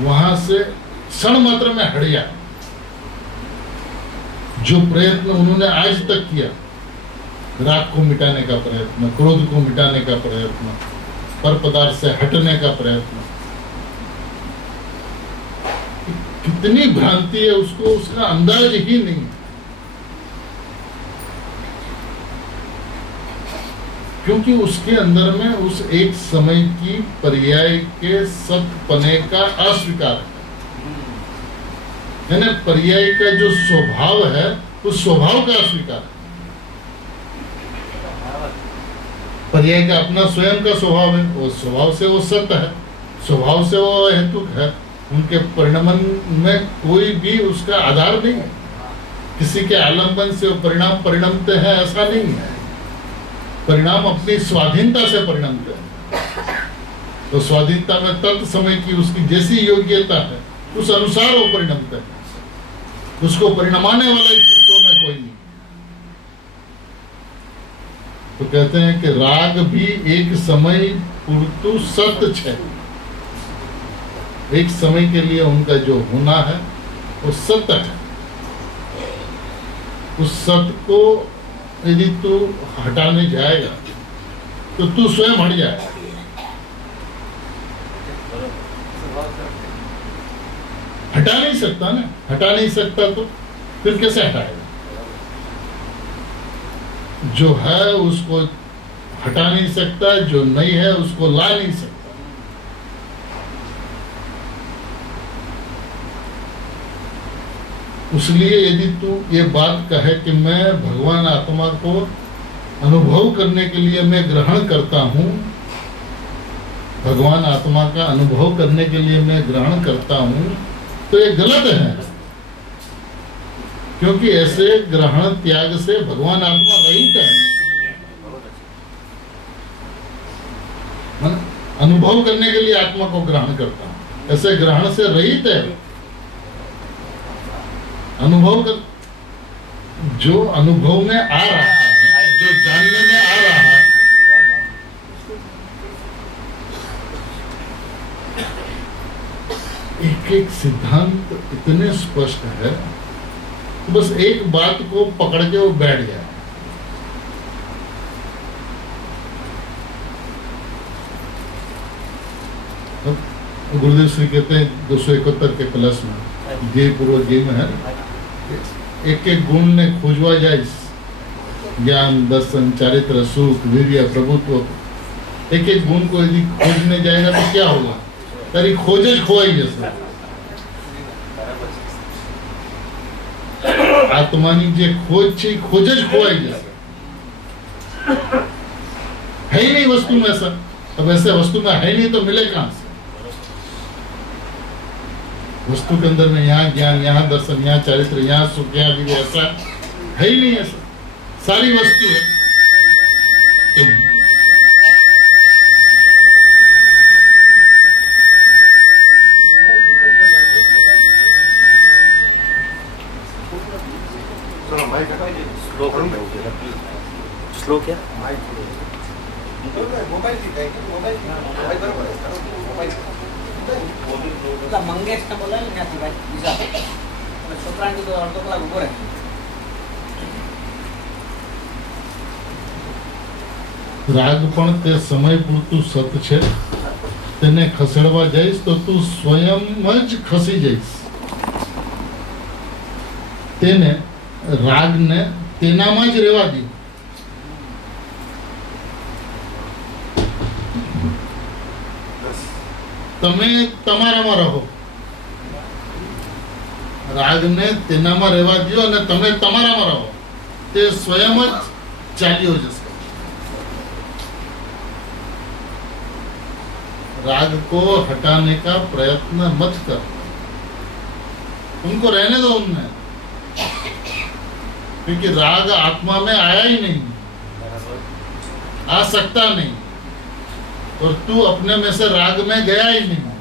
वहां से क्षण मात्र में हट गया। जो प्रयत्न उन्होंने आज तक किया, राग को मिटाने का प्रयत्न, क्रोध को मिटाने का प्रयत्न, पर पदार्थ से हटने का प्रयत्न, कितनी भ्रांति है उसको, उसका अंदाज ही नहीं। क्योंकि उसके अंदर में उस एक समय की पर्याय के सत्पने का अस्वीकार है। यानी पर्याय का जो स्वभाव है, उस स्वभाव का अस्वीकार है। पर्याय का अपना स्वयं का स्वभाव है, वो स्वभाव से वो सत्य है, स्वभाव से वो हेतुक है, उनके परिणमन में कोई भी उसका आधार नहीं है। किसी के आलंबन से वो परिणाम परिणमते हैं ऐसा नहीं है। परिणाम अपनी स्वाधीनता से परिणमते हैं। तो स्वाधीनता में तत्व समय की उसकी जैसी योग्यता है, उस अनुसार वो परिणमते हैं। उसको परिणमाने वाला इस विश्व में कोई नहीं। तो कहते हैं कि राग भी एक समय पूर्तु सत्य है। एक समय के लिए उनका जो होना है वो सत्य है। उस सत्य को यदि तू हटाने जाएगा तो तू स्वयं हट जाएगा। हटा नहीं सकता ना, हटा नहीं सकता तो फिर कैसे हटाएगा? जो है उसको हटा नहीं सकता, जो नहीं है उसको ला नहीं सकता। इसलिए यदि तू ये बात कहे कि मैं भगवान आत्मा को अनुभव करने के लिए मैं ग्रहण करता हूँ, भगवान आत्मा का अनुभव करने के लिए मैं ग्रहण करता हूँ, तो ये गलत है। क्योंकि ऐसे ग्रहण त्याग से भगवान आत्मा रहित है। अनुभव करने के लिए आत्मा को ग्रहण करता हूँ, ऐसे ग्रहण से रहित है। अनुभव कर, जो अनुभव में आ रहा है, जो जानने में आ रहा है, एक एक सिद्धांत इतने स्पष्ट है, तो बस एक बात को पकड़ के वो बैठ जाए। गुरुदेव श्री कहते हैं 271 के कलश में, जे पूर्व जे में है, एक एक गुण ने खोजवा जाए, ज्ञान, दर्शन, चारित्र, सुख, वीर्य, प्रभुत्व, एक एक गुण को यदि खोजने जाएगा तो क्या होगा? तारी खोजे खोई जैसे आत्मानी जे खोज छे खोजे खोई जैसे है ही नहीं वस्तु में ऐसा। अब ऐसे वस्तु में है नहीं तो मिले कहां से? वस्तु के अंदर में यहाँ ज्ञान, यहाँ दर्शन, यहाँ चारित्र, यहाँ सुख, यहाँ भी ऐसा है ही नहीं। ऐसा सारी वस्तु है। श्लोक क्या? પેલા મંગેશને બોલાવી ને ત્યાંથી ભાઈ બીજા એટલે છોકરાને કીધું અડધો કલાક ઊભો રહે. રાગ પણ તે સમય પૂરતું સત છે, તેને ખસેડવા જઈશ તો તું સ્વયં જ ખસી જઈશ. તેને રાગને તેનામાં જ રહેવા દે. તમે તમારામાં રહો, રાગને તેનામાં રહેવા દો અને તમે તમારામાં રહો, તે સ્વયં જ ચાલ્યો જશે. राग को हटाने का प्रयत्न मत कर, उनको रहने दो उनमें, क्योंकि राग आत्मा में आया ही नहीं, आ सकता नहीं, और तू अपने में से राग में गया ही नहीं.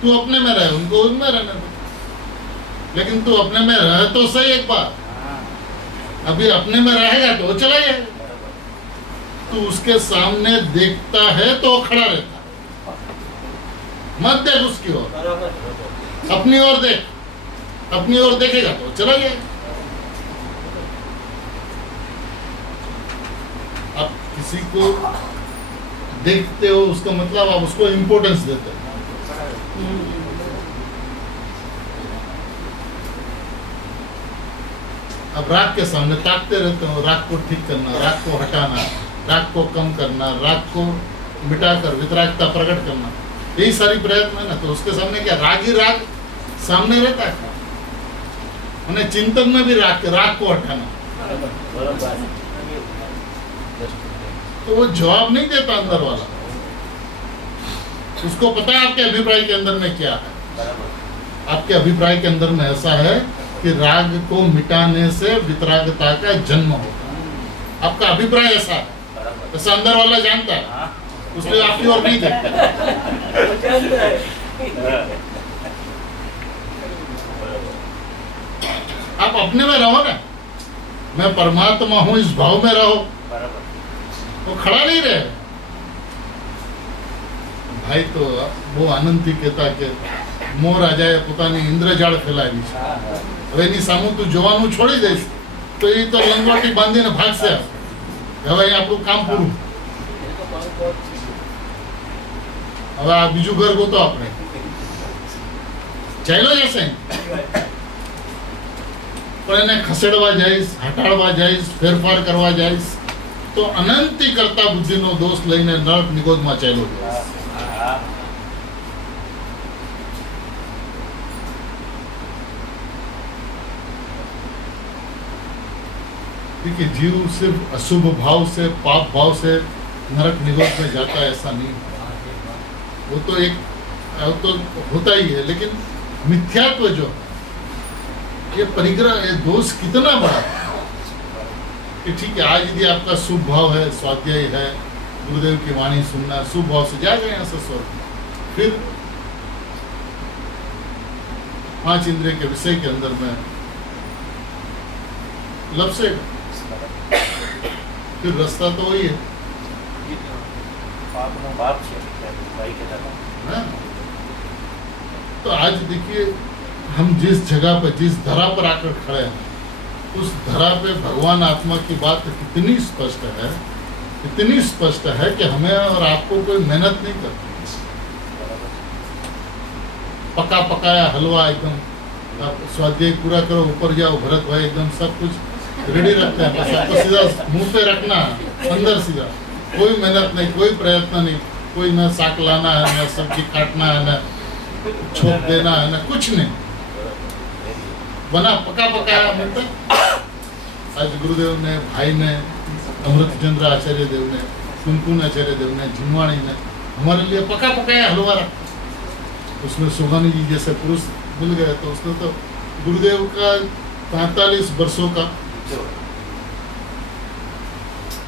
तू अपने में रहे, उनको उनमें रहने दो. लेकिन तू अपने में रह तो सही एक बार. अभी अपने में रहेगा तो चला जाएगा. तू उसके सामने देखता है तो खड़ा रहता, मत देख उसकी ओर, अपनी ओर देख. अपनी ओर देखेगा तो चला जाएगा. आप किसी को देखते हो उसका मतलब आप उसको इंपॉर्टेंस देते हो. अब राग के सामने ताकते रहते हो, राग को ठीक करना, राग को हटाना, राग को कम करना, राग को मिटाकर वितरागता प्रकट करना, यही सारी प्रयत्न है ना. तो उसके सामने क्या राग ही राग सामने रहता है. उन्हें चिंतन में भी राग को हटाना, तो वो जवाब नहीं देता अंदर वाला. उसको पता है आपके अभिप्राय के अंदर में क्या है. आपके अभिप्राय के अंदर में ऐसा है कि राग को मिटाने से वितरागता का जन्म होता है. आपका अभिप्राय ऐसा है, ऐसा अंदर वाला जानता है, उसलिए आपकी ओर नहीं देखता. आप अपने में रहो ना, मैं परमात्मा हूं इस भाव में रहो, तो खड़ा नहीं रहे. भाई तो वो आनंदથી કહેતા કે મોર રાજાએ પોતાની ઇન્દ્રજાળ ફેલાવી છે, હવે એની સામું તું જોવાનું છોડી દઈશ તો એ તો લંગોટી બાંધીને ભાગશે. હવે આપણું કામ પૂરું. હવે આ બીજું ઘર ગોતો આપણે, ચાલ્યો જશે. પણ એને ખસેડવા જઈશ, હટાડવા જઈશ, ફેરફાર કરવા જઈશ તો અનંતી કરતા બુદ્ધિનો દોષ લઈને નરક નિગોદમાં ચાલ્યો જઈશ. क्योंकि जीव सिर्फ अशुभ भाव से, पाप भाव से नरक निगोद में जाता है ऐसा नहीं. वो तो एक तो होता ही है, लेकिन मिथ्यात्व जो ये परिग्रह, ये दोष कितना बड़ा है कि ठीक है आज यदि आपका शुभ भाव है, स्वाध्याय है, गुरुदेव की वाणी सुनना, शुभ भाव से जाएगा यहाँ से स्वर्ग. फिर 5 इंद्रिय के विषय के अंदर में लपसेगा. फिर रास्ता तो वही है. हाँ? तो आज देखिए हम जिस जगह पर, जिस धरा पर आकर खड़े हैं, उस धरा पे भगवान आत्मा की बात कितनी स्पष्ट है, इतनी स्पष्ट है कि हमें और आपको कोई मेहनत नहीं करती. पका पकाया हलवा एकदम, आप स्वाध्याय पूरा करो, ऊपर जाओ, भरत भाई एकदम सब कुछ रेडी रखते हैं, बस आपको सीधा मुंह पे रखना, अंदर सीधा, कोई मेहनत नहीं, कोई प्रयत्न नहीं, कोई न साग लाना है, न सब्जी काटना है, न छोप देना है, न कुछ नहीं, बना पका पकाया मिलता. आज गुरुदेव ने, भाई ने, अमृतचंद्र आचार्य देव ने, कुनकुन आचार्य देव ने, झिमवाणी ने हमारे लिए पका पकाया हलवा रखा. उसमें सुहानी जी जैसे पुरुष मिल गए तो उसने तो गुरुदेव का 45 वर्षों का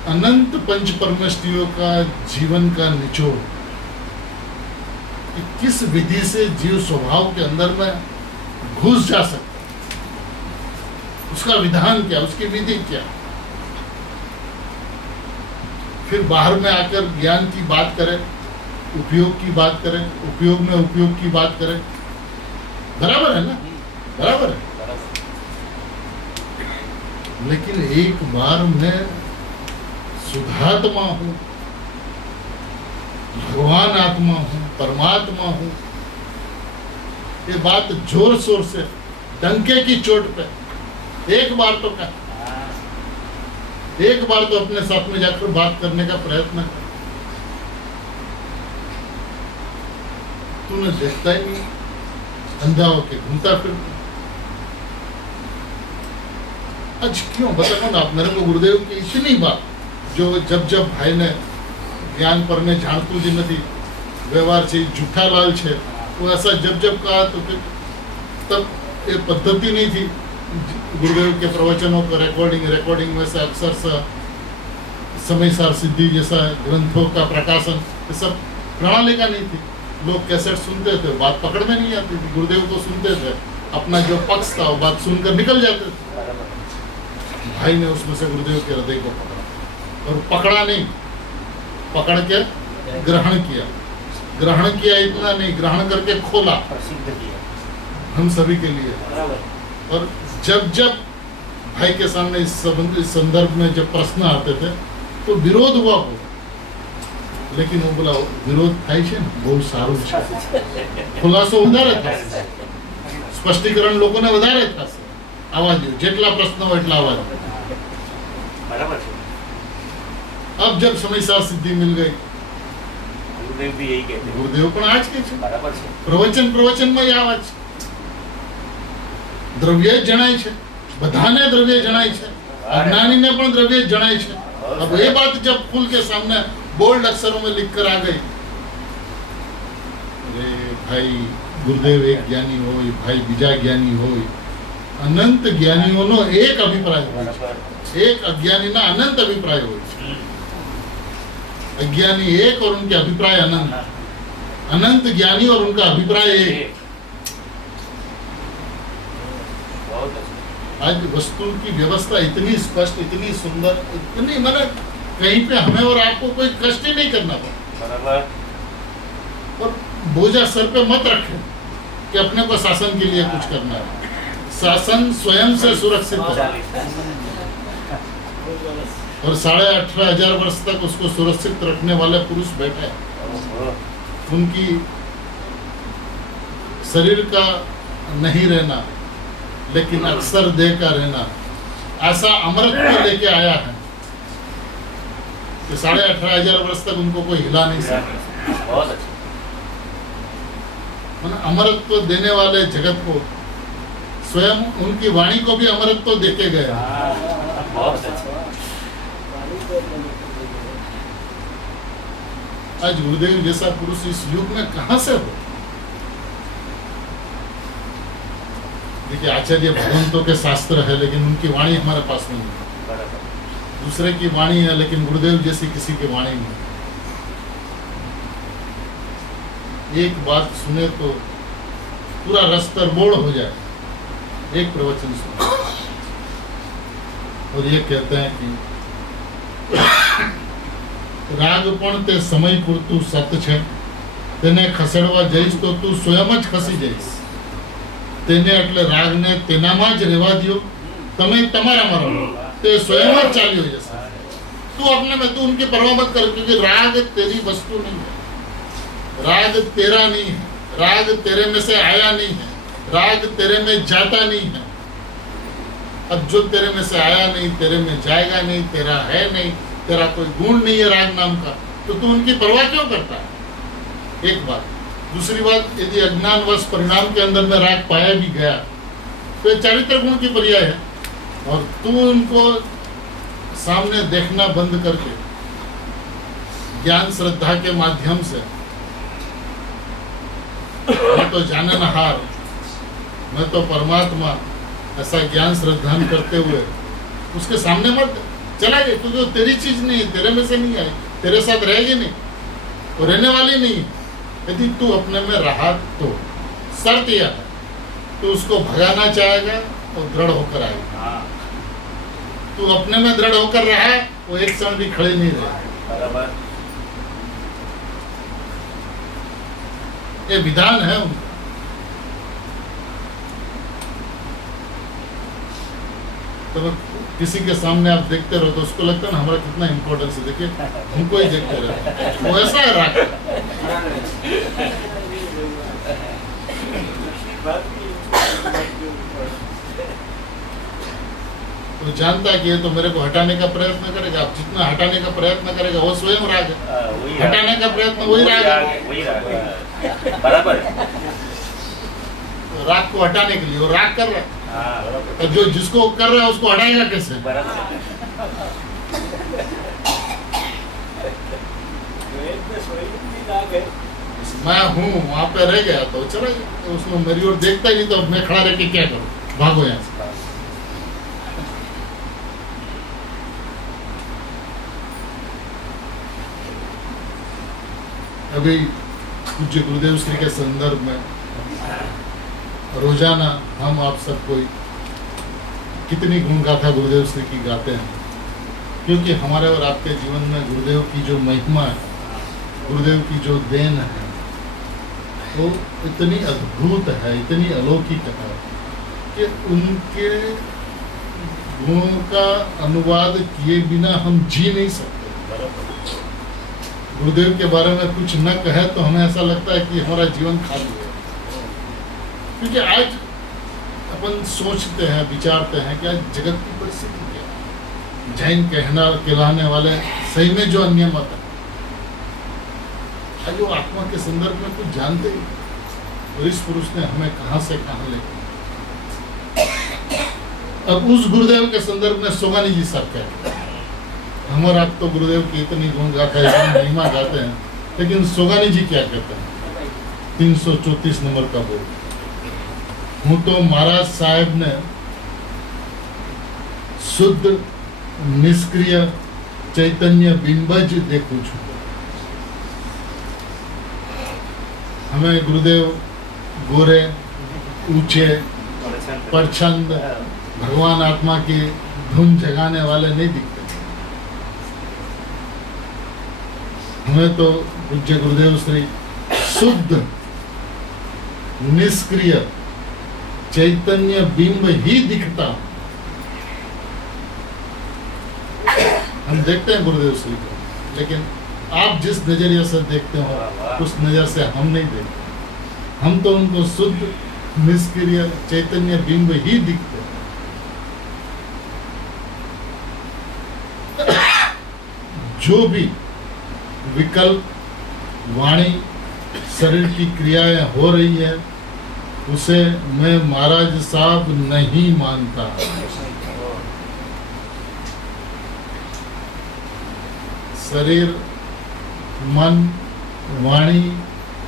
अनंत पंच परमेष्टियों का जीवन का निचोड़ कि किस विधि से जीव स्वभाव के अंदर में घुस जा सकता, उसका विधान क्या, उसकी विधि क्या. फिर बाहर में आकर ज्ञान की बात करें, उपयोग की बात करें, उपयोग में उपयोग की बात करें, बराबर है ना? बराबर है। लेकिन एक बार मैं शुद्धात्मा हूं, भगवान आत्मा हूं, परमात्मा हूं, ये बात जोर शोर से डंके की चोट पे एक बार तो कहा, एक बार तो अपने साथ में जाकर बात करने का प्रयत्न कर। तूने देखता ही नहीं, अंधा होके घूमता फिरता। आज क्यों बताओ ना आप मेरे को गुरुदेव की इतनी बात जो जब भाई ने ज्ञान पर ने जाणતું જ નથી, व्यवहार છે झूठा लाल છે, वो ऐसा जब कहा तो फिर तब ये पद्धति नहीं थी गुरुदेव के प्रवचनों का रिकॉर्डिंग में से अक्सर समय सार सिद्धि जैसा ग्रंथों का प्रकाशन, ये सब प्रणाली का नहीं थी। लोग कैसेट सुनते थे, बात पकड़ में नहीं आती थी, गुरुदेव को सुनते थे, अपना जो पक्ष था वो बात सुनकर निकल जाते थे। भाई ने उसमें से गुरुदेव के हृदय को पकड़ा, और पकड़ा नहीं, पकड़ के ग्रहण किया। ग्रहण किया इतना नहीं, ग्रहण करके खोला, प्रसिद्ध किया हम सभी के लिए। बराबर। और जब भाई के सामने इस संदर्भ में जब प्रश्न आते थे तो विरोध हुआ हो, लेकिन वो बोला विरोध થાય છે ને બહુ સારું છે, ખુલાસો વધારે થશે, સ્પષ્ટીકરણ લોકોને વધારે થશે, આવા જો જેટલા પ્રશ્નો હોય એટલા આવા જો। बराबर है। अब जब समय सार सिद्धि मिल गई, गुरुदेव भी यही कहते हैं। गुरुदेव પણ આ જ કહે છે, बराबर है। પ્રવચનમાં એ આવા છે, દ્રવ્ય જ જણાય છે, બધાને દ્રવ્ય જણાય છે, અજ્ઞાનીને પણ દ્રવ્ય જ જણાય છે। अब ये बात जब खुल के सामने बोल्ड अक्षरों में लिख कर आ गई, अरे भाई गुरुदेव एक ज्ञानी हो, भाई बीजा ज्ञानी हो, अनंत ज्ञानीओनो एक अभिप्राय હોય છે, एक अज्ञानी ना अनंत अभिप्राय હોય છે। अज्ञानी एक और उनके अभिप्राय अनंत, अनंत ज्ञानी और उनका अभिप्राय एक। बहुत अच्छा। आज वस्तु की व्यवस्था इतनी स्पष्ट, इतनी सुंदर, इतनी मतलब कहीं पे हमें और आपको कोई कष्ट ही नहीं करना पड़ा। बराबर। और बोझा सर पे मत रखें कि अपने को शासन के लिए कुछ करना है। शासन स्वयं से सुरक्षित है, और 18,500 वर्ष तक उसको सुरक्षित रखने वाले पुरुष बैठे हैं। उनकी शरीर का नहीं रहना, लेकिन अक्सर देह का रहना, ऐसा अमृत लेके आया है कि 18,500 वर्ष तक उनको कोई हिला नहीं सकता। बहुत अच्छा। अमरत्व देने वाले जगत को, स्वयं उनकी वाणी को भी अमरत्व देके गए। बहुत अच्छा। आज गुरुदेव जैसा पुरुष इस युग में कहां से हो? देखिए, आचार्य भगवंतों के शास्त्र है, लेकिन उनकी वाणी हमारे पास नहीं है। बराबर। दूसरे की वाणी है, लेकिन गुरुदेव जैसी किसी की वाणी नहीं। एक बात सुने तो पूरा रस तरबोड़ हो जाए, एक प्रवचन सुने। और ये कहते हैं कि રાગ પણ તે સમય પૂરતું સત છે, તેને ખસેડવા જઈશ તો તું સ્વયં જ ખસી જઈશ। તેને એટલે રાગને તેનામાં જ રહેવા દ્યો, તમે તમારામાં રહો, તે स्वयं જ ચાલ્યો જશે। तू अपने में, तू उनकी परवाह मत कर, क्योंकि राग तेरी वस्तु नहीं है, राग तेरा नहीं है, राग तेरे में से आया नहीं है, राग तेरे में जाता नहीं है। अब जो तेरे में से आया नहीं, तेरे में जाएगा नहीं, तेरा है नहीं, तेरा कोई गुण नहीं है राग नाम का, तो तू उनकी परवाह क्यों करता है? एक बात। दूसरी बात, यदि अज्ञानवश परिणाम के अंदर में राग पाया भी गया तो ये चारित्र गुण की पर्याय है, और तू उनको सामने देखना बंद करके ज्ञान श्रद्धा के माध्यम से, मैं तो जाननहार, मैं तो परमात्मा, ऐसा ज्ञान श्रद्धा करते हुए उसके सामने मत चला गया, क्योंकि वो तेरी चीज नहीं, तेरे में से नहीं आई, तेरे साथ रहेगी नहीं, वो रहने वाली नहीं। यदि तू अपने में रहा तो शर्त यह है, तू उसको भगाना चाहेगा तो दृढ़ होकर आएगा। तू अपने में दृढ़ होकर रहा, वो एक क्षण भी खड़े नहीं रहे। बराबर। ये विधान है उनका। तो किसी के सामने आप देखते रहो तो उसको लगता है ना हमारा कितना इम्पोर्टेंस है, देखिए हमको ही देखते रहो, वो ऐसा है राग। तो जानता है कि ये तो मेरे को हटाने का प्रयत्न करेगा, आप जितना हटाने का प्रयत्न करेगा वो स्वयं राग है, वही राग। हटाने का प्रयत्न वही राग है। वही राग है। बराबर। तो राग को हटाने के लिए वो राग कर रहा है, हाँ बराबर। तो जो जिसको कर रहा है उसको हटाएगा कैसे? बराबर। मैं हूँ वहाँ पे रह गया तो चला गया, तो उसको मेरी ओर देखता ही नहीं, तो मैं खड़ा रह के क्या करूँ, भागो यहाँ से। अभी पूज्य गुरुदेव श्री के संदर्भ में रोजाना हम आप सब कोई कितनी गुण गाथा गुरुदेव श्री की गाते हैं, क्योंकि हमारे और आपके जीवन में गुरुदेव की जो महिमा है, गुरुदेव की जो देन है, वो इतनी अद्भुत है, इतनी अलौकिक है कि उनके गुणों का अनुवाद किए बिना हम जी नहीं सकते। गुरुदेव के बारे में कुछ न कहे तो हमें ऐसा लगता है कि हमारा जीवन खाली है, क्योंकि आज अपन सोचते हैं, विचारते हैं कि आज जगत की परिस्थिति क्या है। जैन कहलाने वाले सही में जो अन्य मत है, आज वो आत्मा के संदर्भ में कुछ जानते ही नहीं। तो इस पुरुष ने हमें कहाँ से कहाँ ले। अब उस गुरुदेव के संदर्भ में सोगानी जी साहब कहते हैं, हम और आप तो गुरुदेव की इतनी गुण गाथा इतनी महिमा गाते हैं, लेकिन सोगानी जी क्या कहते हैं? 334 नंबर का बोल, हूँ तो महाराज साहब ने शुद्ध निष्क्रिय चैतन्य बिंबज देखू छू। हमें गुरुदेव गोरे ऊंचे परछंद भगवान आत्मा की धुन जगाने वाले नहीं दिखते। हमें तो पूज्य गुरुदेव श्री शुद्ध निष्क्रिय चैतन्य बिंब ही दिखता। हम देखते हैं गुरुदेव श्री को, लेकिन आप जिस नजरिए से देखते हो उस नजर से हम नहीं देखते। हम तो उनको शुद्ध निष्क्रिय चैतन्य बिंब ही दिखते हैं। जो भी विकल्प वाणी शरीर की क्रियाएं हो रही है, उसे मैं महाराज साहब नहीं मानता। शरीर, मन, वाणी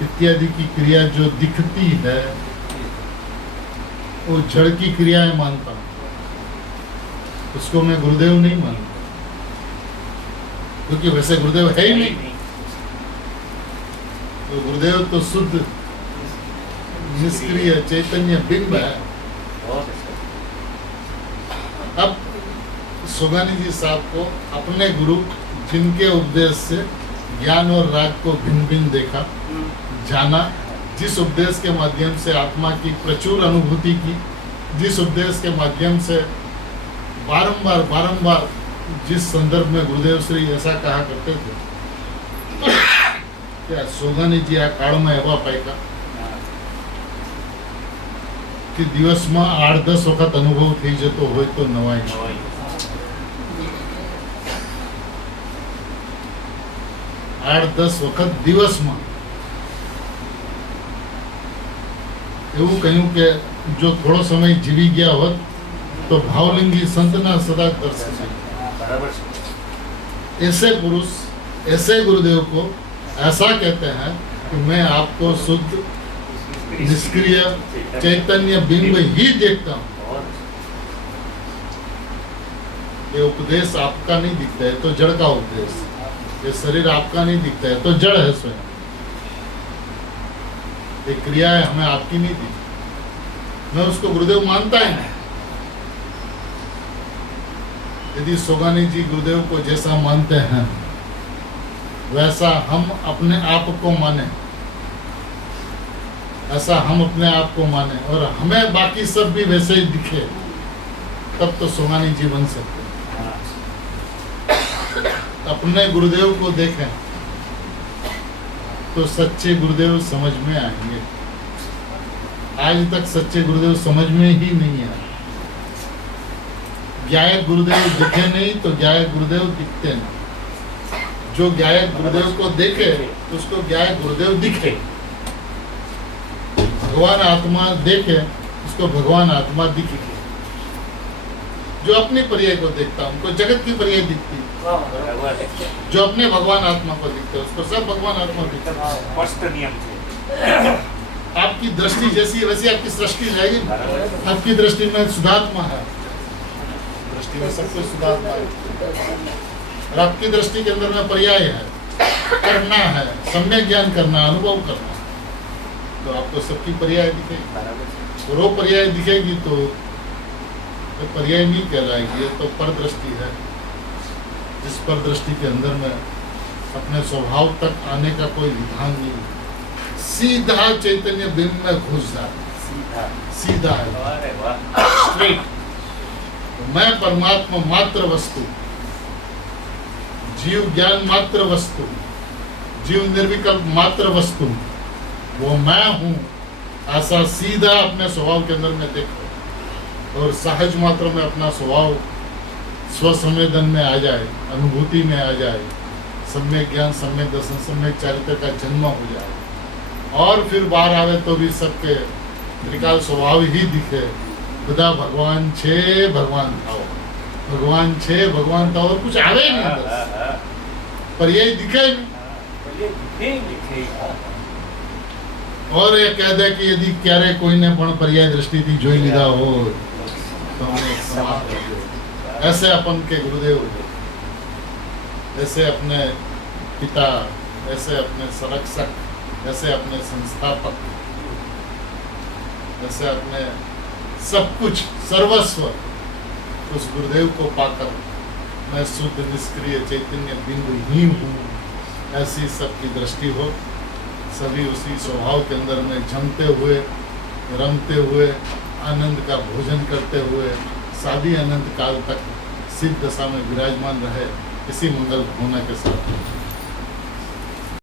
इत्यादि की क्रिया जो दिखती है वो जड़ की क्रियाएं मानता हूं, उसको मैं गुरुदेव नहीं मानता, क्योंकि वैसे गुरुदेव है ही नहीं। तो गुरुदेव तो शुद्ध निष्क्रिय चैतन्य बिंब है। अब सोगानी जी साहब को अपने गुरु, जिनके उपदेश से ज्ञान और राग को भिन्न भिन्न देखा, जाना, जिस उपदेश के माध्यम से आत्मा की प्रचुर अनुभूति की, जिस उपदेश के माध्यम से बारंबार बारंबार जिस संदर्भ में गुरुदेव श्री ऐसा कहा करते थे, क्या सोगानी जी आ काल में एवा पाएगा कि दिवस में 8-10 वखत अनुभव थी जतो होय तो नवाई। 8-10 વખત દિવસમાં એવું કહ્યું કે જો થોડો સમય જીવી ગયા હોત તો ભાવલિંગી સંતના સદા દર્શન થાય। ऐसे पुरुष, ऐसे गुरुदेव को ऐसा कहते हैं कि मैं आपको शुद्ध निष्क्रिय चैतन्य बिंब ही देखता हूँ। ये उपदेश आपका नहीं दिखता है तो जड़ का उपदेश, ये शरीर आपका नहीं दिखता है तो जड़ है स्वयं। ये क्रियाएं हमें आपकी नहीं दिखती, मैं उसको गुरुदेव मानता ही नहीं। यदि सोगानी जी गुरुदेव को जैसा मानते हैं वैसा हम अपने आप को माने, ऐसा हम अपने आप को माने और हमें बाकी सब भी वैसे ही दिखे, तब तो सुहानी जी बन सकते हैं। अपने गुरुदेव को देखें तो सच्चे गुरुदेव समझ में आएंगे। आज तक सच्चे गुरुदेव समझ में ही नहीं आए। गायक गुरुदेव दिखे नहीं तो गायक गुरुदेव दिखते नहीं। जो गायक गुरुदेव को देखे तो उसको गायक गुरुदेव दिखे। भगवान आत्मा देखे उसको भगवान आत्मा दिखे। जो अपनी पर्याय को देखता है उनको जगत की पर्याय दिखती है। भगवान देखते हैं। जो अपने भगवान आत्मा को दिखते हैं उसको सब भगवान आत्मा दिखते हैं। स्पष्ट नियम थे। आपकी दृष्टि जैसी है वैसी आपकी सृष्टि रहेगी। बराबर। आपकी दृष्टि में शुद्धात्मा है, दृष्टि में सब कुछ शुद्धात्मा है। और आपकी दृष्टि के अंदर में पर्याय है, करना है, सम्यक ज्ञान करना, अनुभव करना, तो आपको सबकी पर्याय दिखेगी। बराबर। तो वो पर्याय दिखेगी तो ये पर्याय नहीं कहलाएगी, ये तो परदृष्टि है। जिस परदृष्टि के अंदर में अपने स्वभाव तक आने का कोई विधान नहीं, सीधा चैतन्य बिंब में घुस जाता, सीधा है, अरे वाह। स्ट्रेट। तो मैं परमात्मा मात्र वस्तु, जीव ज्ञान मात्र वस्तु, जीव निर्विकल्प मात्र वस्तु, वो मैं हूँ, ऐसा सीधा अपने स्वभाव के अंदर में देखो और सहज मात्र में अपना स्वभाव स्वसंवेदन में आ जाए, अनुभूति में आ जाए, सम्यक ज्ञान, सम्यक दर्शन, सम्यक चारित्र का जन्म हो जाए और फिर बाहर आवे तो भी सबके त्रिकाल स्वभाव ही दिखे। खुदा भगवान छे भगवान थाओ, भगवान छे भगवान थाओ, और कुछ आवे ही नहीं अंदर, पर्याय दिखे नहीं। और ये कह दे कि यदि क्यारे कोईने पण पर्याय दृष्टिथी જોઈ લીધા હોય तो हमें समाप्त कर दो। ऐसे अपन के गुरुदेव, ऐसे अपने पिता, ऐसे अपने संरक्षक, ऐसे अपने संस्थापक, ऐसे अपने सब कुछ सर्वस्व उस गुरुदेव को पाकर मैं शुद्ध निष्क्रिय चैतन्य बिंदु ही हूँ, ऐसी सबकी दृष्टि हो। सभी उसी स्वभाव के अंदर में जमते हुए, रमते हुए, आनंद का भोजन करते हुए सादी अनंत काल तक सिद्ध दशा में विराजमान रहे, इसी मंगल भावना के साथ।